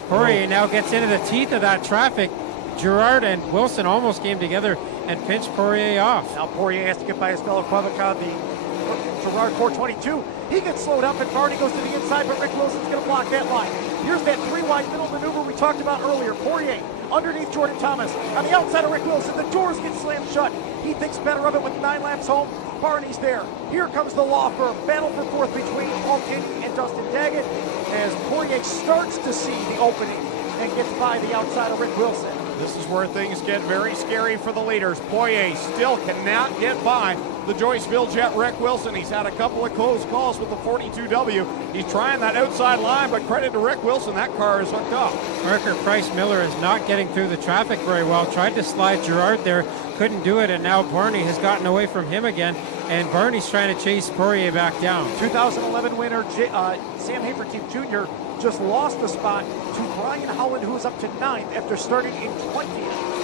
Poirier now gets into the teeth of that traffic. Girard and Wilson almost came together and pinched Poirier off. Now Poirier has to get by his fellow Quebecois, the Girard 422. He gets slowed up and Barney goes to the inside, but Rick Wilson's going to block that line. Here's that 3-wide middle maneuver we talked about earlier. Poirier underneath Jordan Thomas. On the outside of Rick Wilson, the doors get slammed shut. He thinks better of it with 9 laps home. Barney's there. Here comes the law firm. Battle for 4th between Paul Kinney and Dustin Daggett as Poirier starts to see the opening and gets by the outside of Rick Wilson. This is where things get very scary for the leaders. Poirier still cannot get by the Joyceville Jet Rick Wilson. He's had a couple of close calls with the 42W. He's trying that outside line, but credit to Rick Wilson, that car is hooked up. Parker Price Miller is not getting through the traffic very well. Tried to slide Girard there, couldn't do it, and now Barney has gotten away from him again, and Barney's trying to chase Poirier back down. 2011 winner Sam Haferteam Jr. just lost the spot to Brian Howland, who is up to 9th after starting in 20th.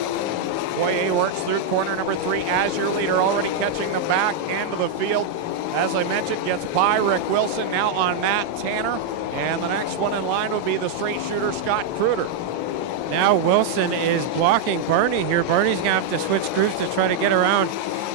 Poirier works through corner number 3 as your leader, already catching the back end of the field. As I mentioned, gets by Rick Wilson, now on Matt Tanner. And the next one in line will be the straight shooter, Scott Kruder. Now Wilson is blocking Barney here. Barney's going to have to switch grooves to try to get around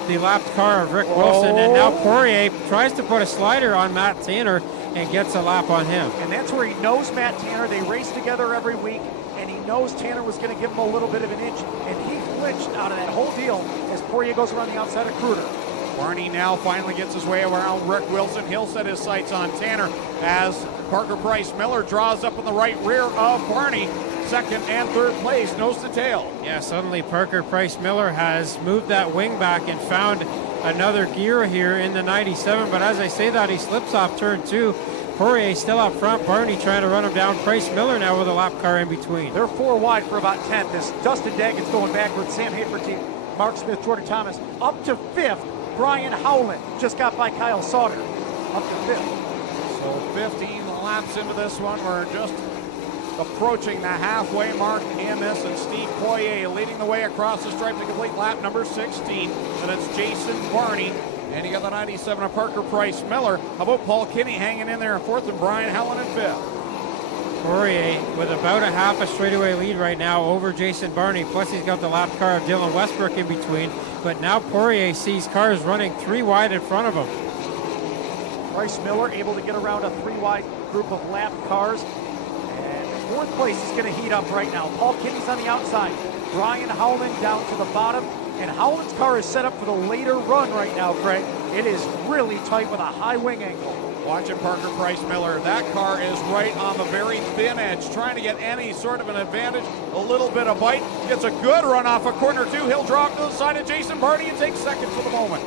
the lapped car of Rick Wilson. And now Poirier tries to put a slider on Matt Tanner and gets a lap on him. And that's where he knows Matt Tanner. They race together every week, and he knows Tanner was going to give him a little bit of an inch, and he flinched out of that whole deal as Poirier goes around the outside of Kruder. Barney now finally gets his way around Rick Wilson. He'll set his sights on Tanner as Parker Price Miller draws up in the right rear of Barney. Second and third place, nose to tail. Yeah, suddenly Parker Price Miller has moved that wing back and found another gear here in the 97, but as I say that, he slips off turn 2. Poirier still up front. Barney trying to run him down. Price Miller now with a lap car in between. They're 4 wide for about 10th. This Dustin Daggett's going backwards. Sam Haferteam, Mark Smith, Jordan Thomas. Up to 5th, Brian Howland just got by Kyle Sauter. Up to 5th. So 15 laps into this one. We're just approaching the halfway mark in this, and Steve Poirier leading the way across the stripe to complete lap number 16. And it's Jason Barney, and you got the 97 of Parker Price Miller. How about Paul Kinney hanging in there in 4th and Brian Howland in 5th? Poirier with about a half a straightaway lead right now over Jason Barney, plus he's got the lap car of Dylan Westbrook in between, but now Poirier sees cars running 3 wide in front of him. Price Miller able to get around a 3 wide group of lap cars. 4th place is going to heat up right now. Paul Kinney's on the outside. Brian Howland down to the bottom. And Howland's car is set up for the later run right now, Craig. It is really tight with a high wing angle. Watching Parker Price Miller. That car is right on the very thin edge, trying to get any sort of an advantage. A little bit of bite. Gets a good run off of corner 2. He'll drop to the side of Jason Barney and take 2nd for the moment.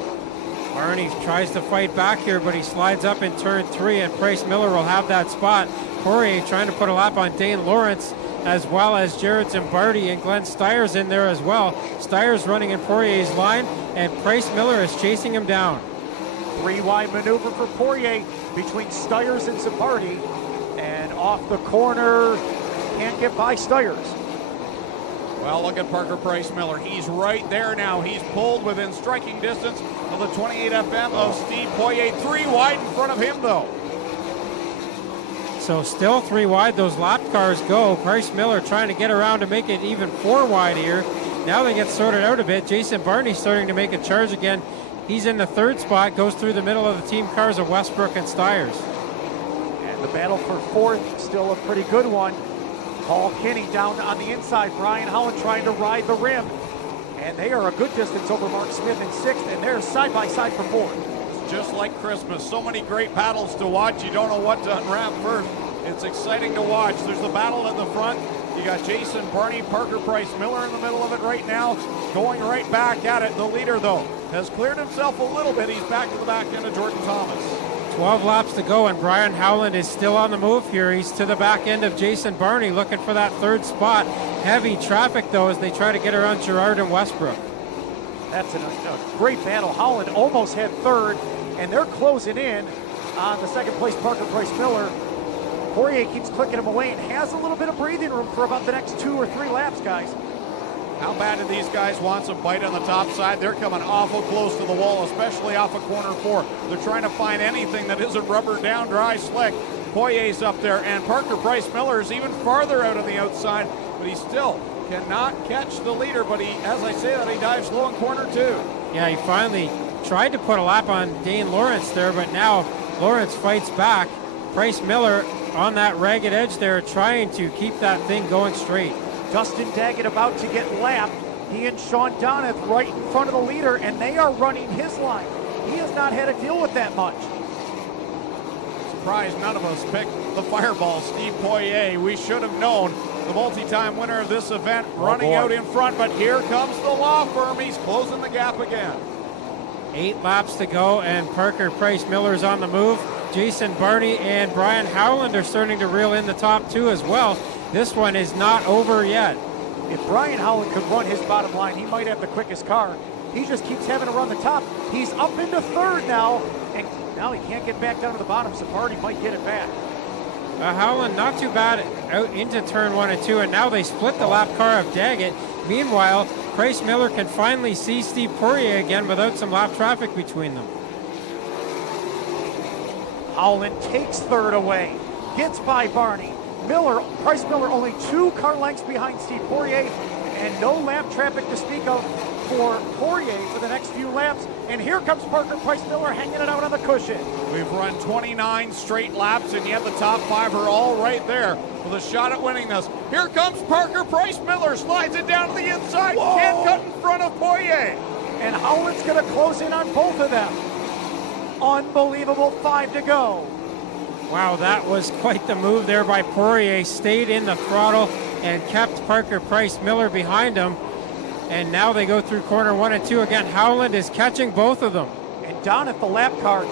Barney tries to fight back here, but he slides up in turn 3, and Price Miller will have that spot. Poirier trying to put a lap on Dane Lawrence, as well as Jared Zimbardi and Glenn Styres in there as well. Styres running in Poirier's line, and Price Miller is chasing him down. 3 wide maneuver for Poirier between Styres and Zimbardi, and off the corner, can't get by Styres. Well, look at Parker Price Miller. He's right there now. He's pulled within striking distance of the 28 FM of Steve Poirier. 3 wide in front of him, though. So still 3 wide, those lap cars go. Price Miller trying to get around to make it even 4 wide here. Now they get sorted out a bit. Jason Barney starting to make a charge again. He's in the 3rd spot, goes through the middle of the team cars of Westbrook and Styres. And the battle for 4th, still a pretty good one. Paul Kinney down on the inside. Brian Howland trying to ride the rim. And they are a good distance over Mark Smith in 6th, and they're side by side for 4th. Just like Christmas, so many great battles to watch. You don't know what to unwrap first. It's exciting to watch. There's the battle at the front. You got Jason Barney, Parker Price Miller in the middle of it right now, going right back at it. The leader, though, has cleared himself a little bit. He's back to the back end of Jordan Thomas. 12 laps to go, and Brian Howland is still on the move here. He's to the back end of Jason Barney, looking for that third spot. Heavy traffic, though, as they try to get around Gerard and Westbrook. That's a great battle. Howland almost had third, and they're closing in on the second place Parker Price Miller. Poirier keeps clicking him away and has a little bit of breathing room for about the next 2 or 3 laps, guys. How bad do these guys want some bite on the top side? They're coming awful close to the wall, especially off of corner 4. They're trying to find anything that isn't rubber down, dry, slick. Poirier's up there, and Parker Price Miller is even farther out on the outside, but he still cannot catch the leader. But he, as I say that, he dives low in corner 2. Yeah, he finally tried to put a lap on Dane Lawrence there, but now Lawrence fights back. Price Miller on that ragged edge there, trying to keep that thing going straight. Dustin Daggett about to get lapped. He and Sean Donath right in front of the leader, and they are running his line. He has not had to deal with that much. Surprised none of us picked the fireball, Steve Poirier. We should have known. The multi-time winner of this event running out in front, but here comes the law firm. He's closing the gap again. 8 laps to go, and Parker Price Miller's on the move. Jason Barney and Brian Howland are starting to reel in the top 2 as well. This one is not over yet. If Brian Howland could run his bottom line, he might have the quickest car. He just keeps having to run the top. He's up into third now, and now he can't get back down to the bottom, so Barney might get it back. Howland not too bad out into turn 1 and 2, and now they split the lap car of Daggett. Meanwhile, Price Miller can finally see Steve Poirier again without some lap traffic between them. Howland takes third away, gets by Barney. Price Miller only 2 car lengths behind Steve Poirier, and no lap traffic to speak of for Poirier for the next few laps. And here comes Parker Price Miller hanging it out on the cushion. We've run 29 straight laps, and yet the top 5 are all right there with a shot at winning this. Here comes Parker Price Miller, slides it down to the inside, can't cut in front of Poirier. And Howland's going to close in on both of them. Unbelievable, 5 to go. Wow, that was quite the move there by Poirier. Stayed in the throttle and kept Parker Price Miller behind him. And now they go through corner 1 and 2 again. Howland is catching both of them. And down at the lap car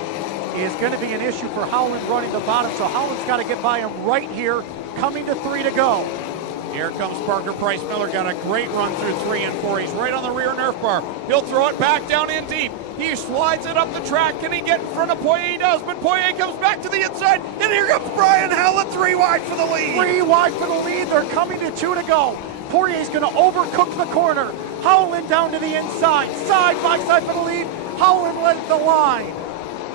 is going to be an issue for Howland running the bottom. So Howland's got to get by him right here, coming to 3 to go. Here comes Parker Price Miller, got a great run through 3 and 4. He's right on the rear Nerf bar. He'll throw it back down in deep. He slides it up the track. Can he get in front of Poirier? He does, but Poirier comes back to the inside, and here comes Brian Howland, 3 wide for the lead. 3 wide for the lead. They're coming to 2 to go. Poirier's going to overcook the corner. Howland down to the inside, side by side for the lead. Howland led the line.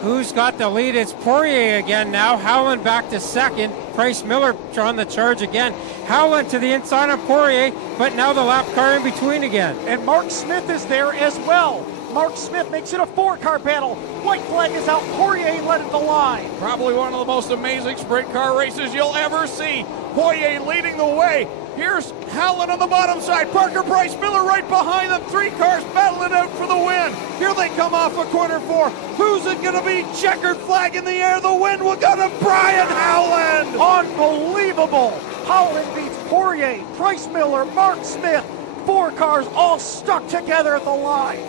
Who's got the lead? It's Poirier again now. Howland back to second. Price Miller on the charge again. Howland to the inside of Poirier, but now the lap car in between again. And Mark Smith is there as well. Mark Smith makes it a 4-car battle. White flag is out. Poirier led the line. Probably one of the most amazing sprint car races you'll ever see. Poirier leading the way. Here's Howland on the bottom side. Parker Price Miller right behind them. 3 cars battling out for the win. Here they come off of corner 4. Who's it going to be? Checkered flag in the air. The win will go to Brian Howland. Unbelievable. Howland beats Poirier, Price Miller, Mark Smith. 4 cars all stuck together at the line.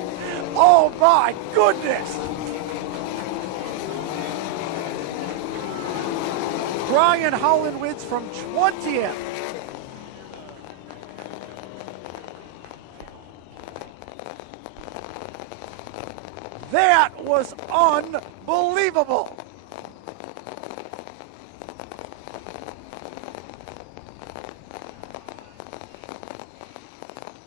Oh my goodness. Brian Howland wins from 20th. That was unbelievable.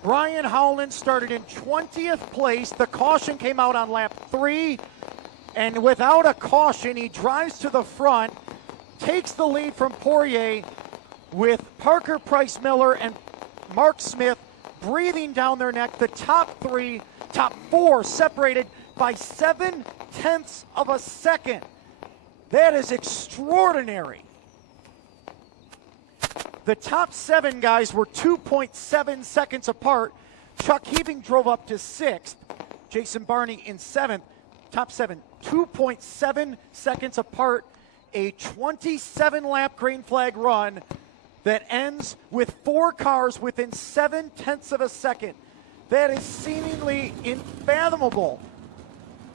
Brian Howland started in 20th place. The caution came out on lap 3, and without a caution, he drives to the front, takes the lead from Poirier with Parker Price Miller and Mark Smith breathing down their neck. The top 4 separated by 0.7 of a second. That is extraordinary. The top 7 guys were 2.7 seconds apart. Chuck Heaving drove up to 6th. Jason Barney in 7th. Top 7, 2.7 seconds apart. A 27-lap green flag run that ends with 4 cars within 0.7 of a second. That is seemingly unfathomable.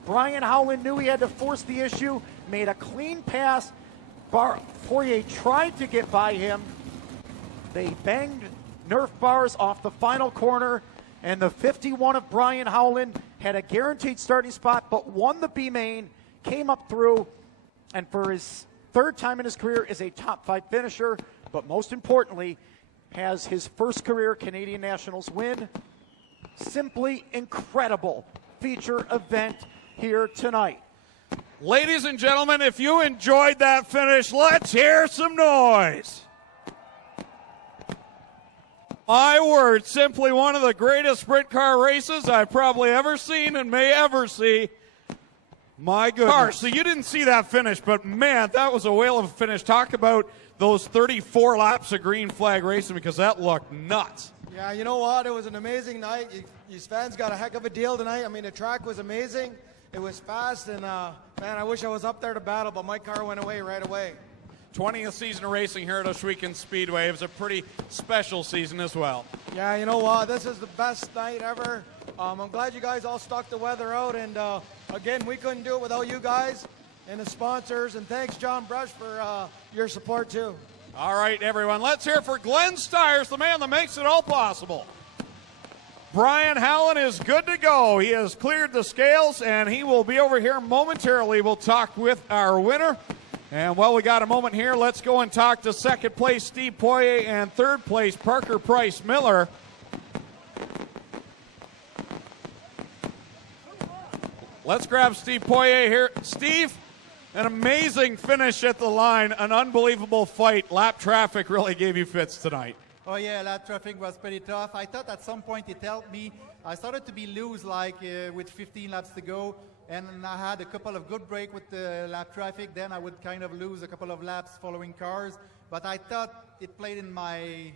Brian Howland knew he had to force the issue, made a clean pass. Poirier tried to get by him. They banged Nerf bars off the final corner, and the 51 of Brian Howland had a guaranteed starting spot, but won the B main, came up through, and for his third time in his career is a top 5 finisher, but most importantly, has his first career Canadian Nationals win. Simply incredible feature event here tonight. Ladies and gentlemen, if you enjoyed that finish, let's hear some noise. My word, simply one of the greatest sprint car races I've probably ever seen and may ever see. My goodness. So you didn't see that finish, but man, that was a whale of a finish. Talk about those 34 laps of green flag racing, because that looked nuts. Yeah, you know what? It was an amazing night. You fans got a heck of a deal tonight. I mean, the track was amazing. It was fast, and man, I wish I was up there to battle, but my car went away right away. 20th season of racing here at Ohsweken Speedway. It was a pretty special season as well. Yeah, you know what? This is the best night ever. I'm glad you guys all stuck the weather out, and again, we couldn't do it without you guys and the sponsors, and thanks, John Brush, for your support, too. All right, everyone, let's hear for Glenn Styres, the man that makes it all possible. Brian Howland is good to go. He has cleared the scales, and he will be over here momentarily. We'll talk with our winner. And while we got a moment here, let's go and talk to second place Steve Poirier and third place Parker Price Miller. Let's grab Steve Poirier here. Steve, an amazing finish at the line, an unbelievable fight. Lap traffic really gave you fits tonight. Oh yeah, lap traffic was pretty tough. I thought at some point it helped me. I started to be loose with 15 laps to go, and I had a couple of good breaks with the lap traffic. Then I would kind of lose a couple of laps following cars. But I thought it played in my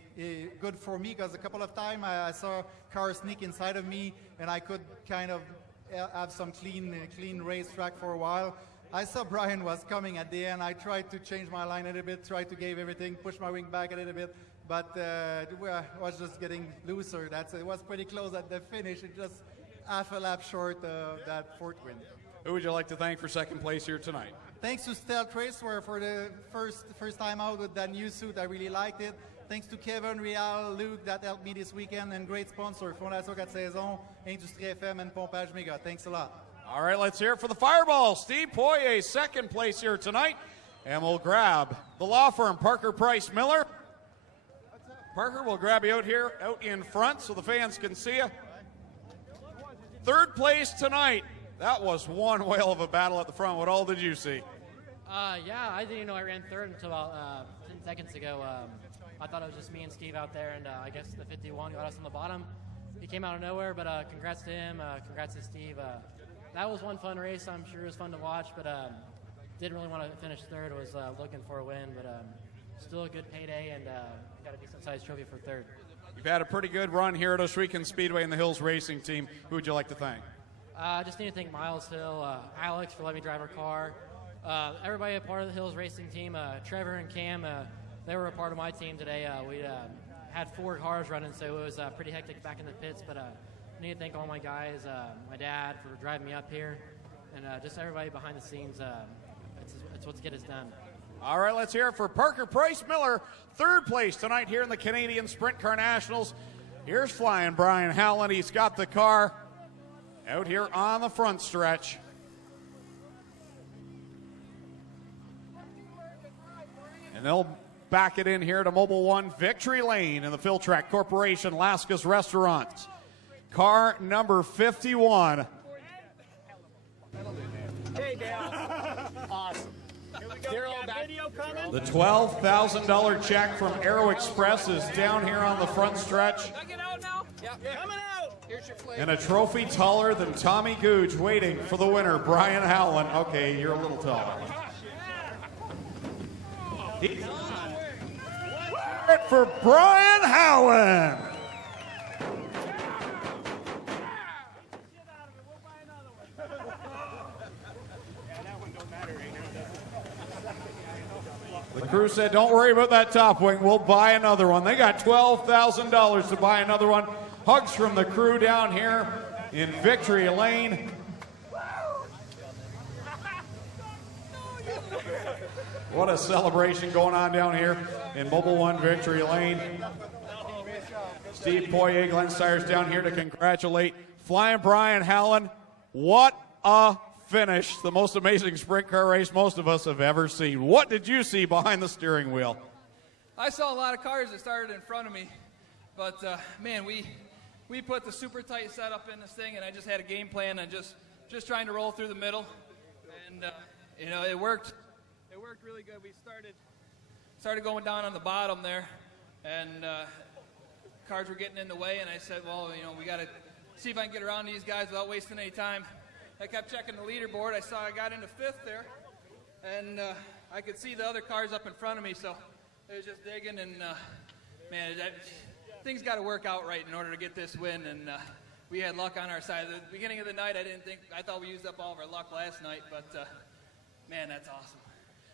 good for me, because a couple of times I saw cars sneak inside of me, and I could kind of have some clean racetrack for a while. I saw Brian was coming at the end. I tried to change my line a little bit, tried to give everything, push my wing back a little bit, but I was just getting looser. It was pretty close at the finish. It just half a lap short of that fourth win. Who would you like to thank for second place here tonight? Thanks to Stealth Race for the first time out with that new suit. I really liked it. Thanks to Kevin, Real, Luke that helped me this weekend, and great sponsor, Fondation 4 Saisons, Industrie FM, and Pompage Mega. Thanks a lot. All right, let's hear it for the Fireball. Steve Poirier, second place here tonight. And we'll grab the law firm, Parker Price Miller. Parker, we'll grab you out here, out in front, so the fans can see you. Third place tonight. That was one whale of a battle at the front. What all did you see? Yeah, I didn't know I ran third until about 10 seconds ago. I thought it was just me and Steve out there, and I guess the 51 got us on the bottom. He came out of nowhere, but congrats to him. Congrats to Steve. That was one fun race. I'm sure it was fun to watch, but didn't really want to finish third. Was looking for a win, but still a good payday, and got a decent-sized trophy for third. You've had a pretty good run here at Ohsweken Speedway and the Hills Racing Team. Who would you like to thank? Just need to thank Miles Hill, Alex for letting me drive her car, everybody a part of the Hills Racing Team, Trevor and Cam, they were a part of my team today. We had 4 cars running, so it was pretty hectic back in the pits, but I need to thank all my guys, my dad for driving me up here, and just everybody behind the scenes. It's what's get us done. All right, let's hear it for Parker Price Miller, third place tonight here in the Canadian Sprint Car Nationals. Here's flying Brian Howland. He's got the car out here on the front stretch. And they'll back it in here to Mobile One Victory Lane in the Filtrack Corporation, Lasca's Restaurants. Car number 51. Hey, Dale. Awesome. The $12,000 check from Aero Express is down here on the front stretch. And a trophy taller than Tommy Googe waiting for the winner, Brian Howland. Okay, you're a little taller. For Brian Howland. The crew said, don't worry about that top wing. We'll buy another one. They got $12,000 to buy another one. Hugs from the crew down here in Victory Lane. What a celebration going on down here in Mobile One Victory Lane. Steve Poirier, dmstyres down here to congratulate Flying Brian Hallen. What a finish. The most amazing sprint car race most of us have ever seen. What did you see behind the steering wheel? I saw a lot of cars that started in front of me, but man, we put the super tight setup in this thing, and I just had a game plan on just trying to roll through the middle, and you know, it worked. It worked really good. We started going down on the bottom there, and cars were getting in the way, and I said, well, you know, we got to see if I can get around these guys without wasting any time. I kept checking the leaderboard. I saw I got into 5th there, and I could see the other cars up in front of me, so it was just digging, and man, things got to work out right in order to get this win, and we had luck on our side. At the beginning of the night, I thought we used up all of our luck last night, but man, that's awesome.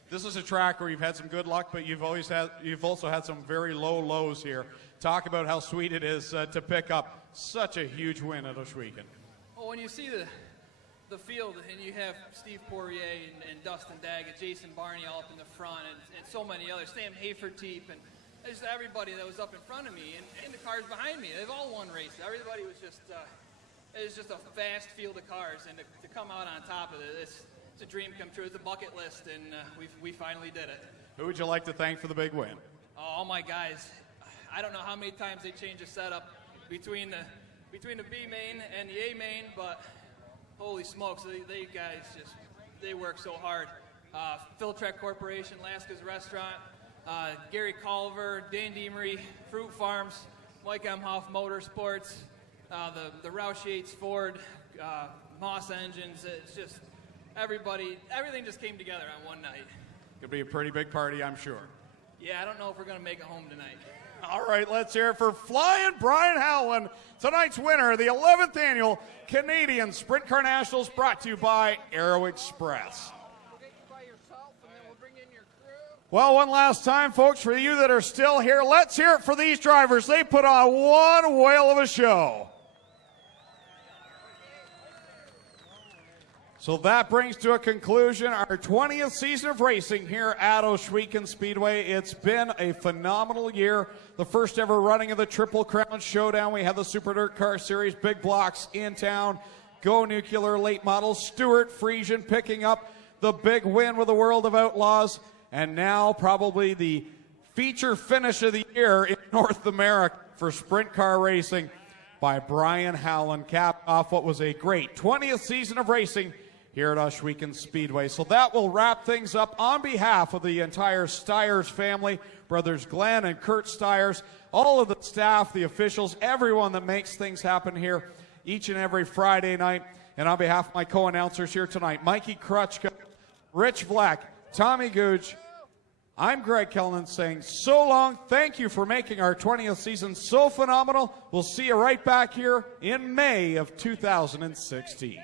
This is a track where you've had some good luck, but you've also had some very low lows here. Talk about how sweet it is to pick up such a huge win at Oshwegan. Well, when you see the field and you have Steve Poirier and Dustin Daggett, Jason Barney all up in the front, and so many others, Sam Haferteep, and just everybody that was up in front of me, and the cars behind me, they've all won races. Everybody was just, it was just a fast field of cars, and to come out on top of it, it's a dream come true. It's a bucket list, and we finally did it. Who would you like to thank for the big win? Oh, all my guys. I don't know how many times they changed the setup between the B main and the A main, but holy smokes, they guys they work so hard. Filtrek Corporation, Laska's Restaurant, Gary Culver, Dan Demery, Fruit Farms, Mike Emhoff Motorsports, the Roush Yates Ford, Moss Engines. It's just everything just came together on one night. Could be a pretty big party, I'm sure. Yeah, I don't know if we're going to make it home tonight. All right, let's hear it for Flying Brian Hallen, tonight's winner of the 11th annual Canadian Sprint Car Nationals, brought to you by Aero Express. Well, one last time, folks, for you that are still here, let's hear it for these drivers. They put on one whale of a show. So that brings to a conclusion our 20th season of racing here at Oshwegan Speedway. It's been a phenomenal year. The first ever running of the Triple Crown Showdown. We had the Super Dirt Car Series, big blocks in town. Go Nuclear late models. Stuart Friesian picking up the big win with the World of Outlaws. And now probably the feature finish of the year in North America for sprint car racing by Brian Hallen, capped off what was a great 20th season of racing here at Oshwegan Speedway. So that will wrap things up on behalf of the entire Styres family, brothers Glenn and Kurt Styres, all of the staff, the officials, everyone that makes things happen here each and every Friday night. And on behalf of my co-announcers here tonight, Mikey Krutchka, Rich Vlack, Tommy Gooch, I'm Greg Kellnan saying so long. Thank you for making our 20th season so phenomenal. We'll see you right back here in May of 2016.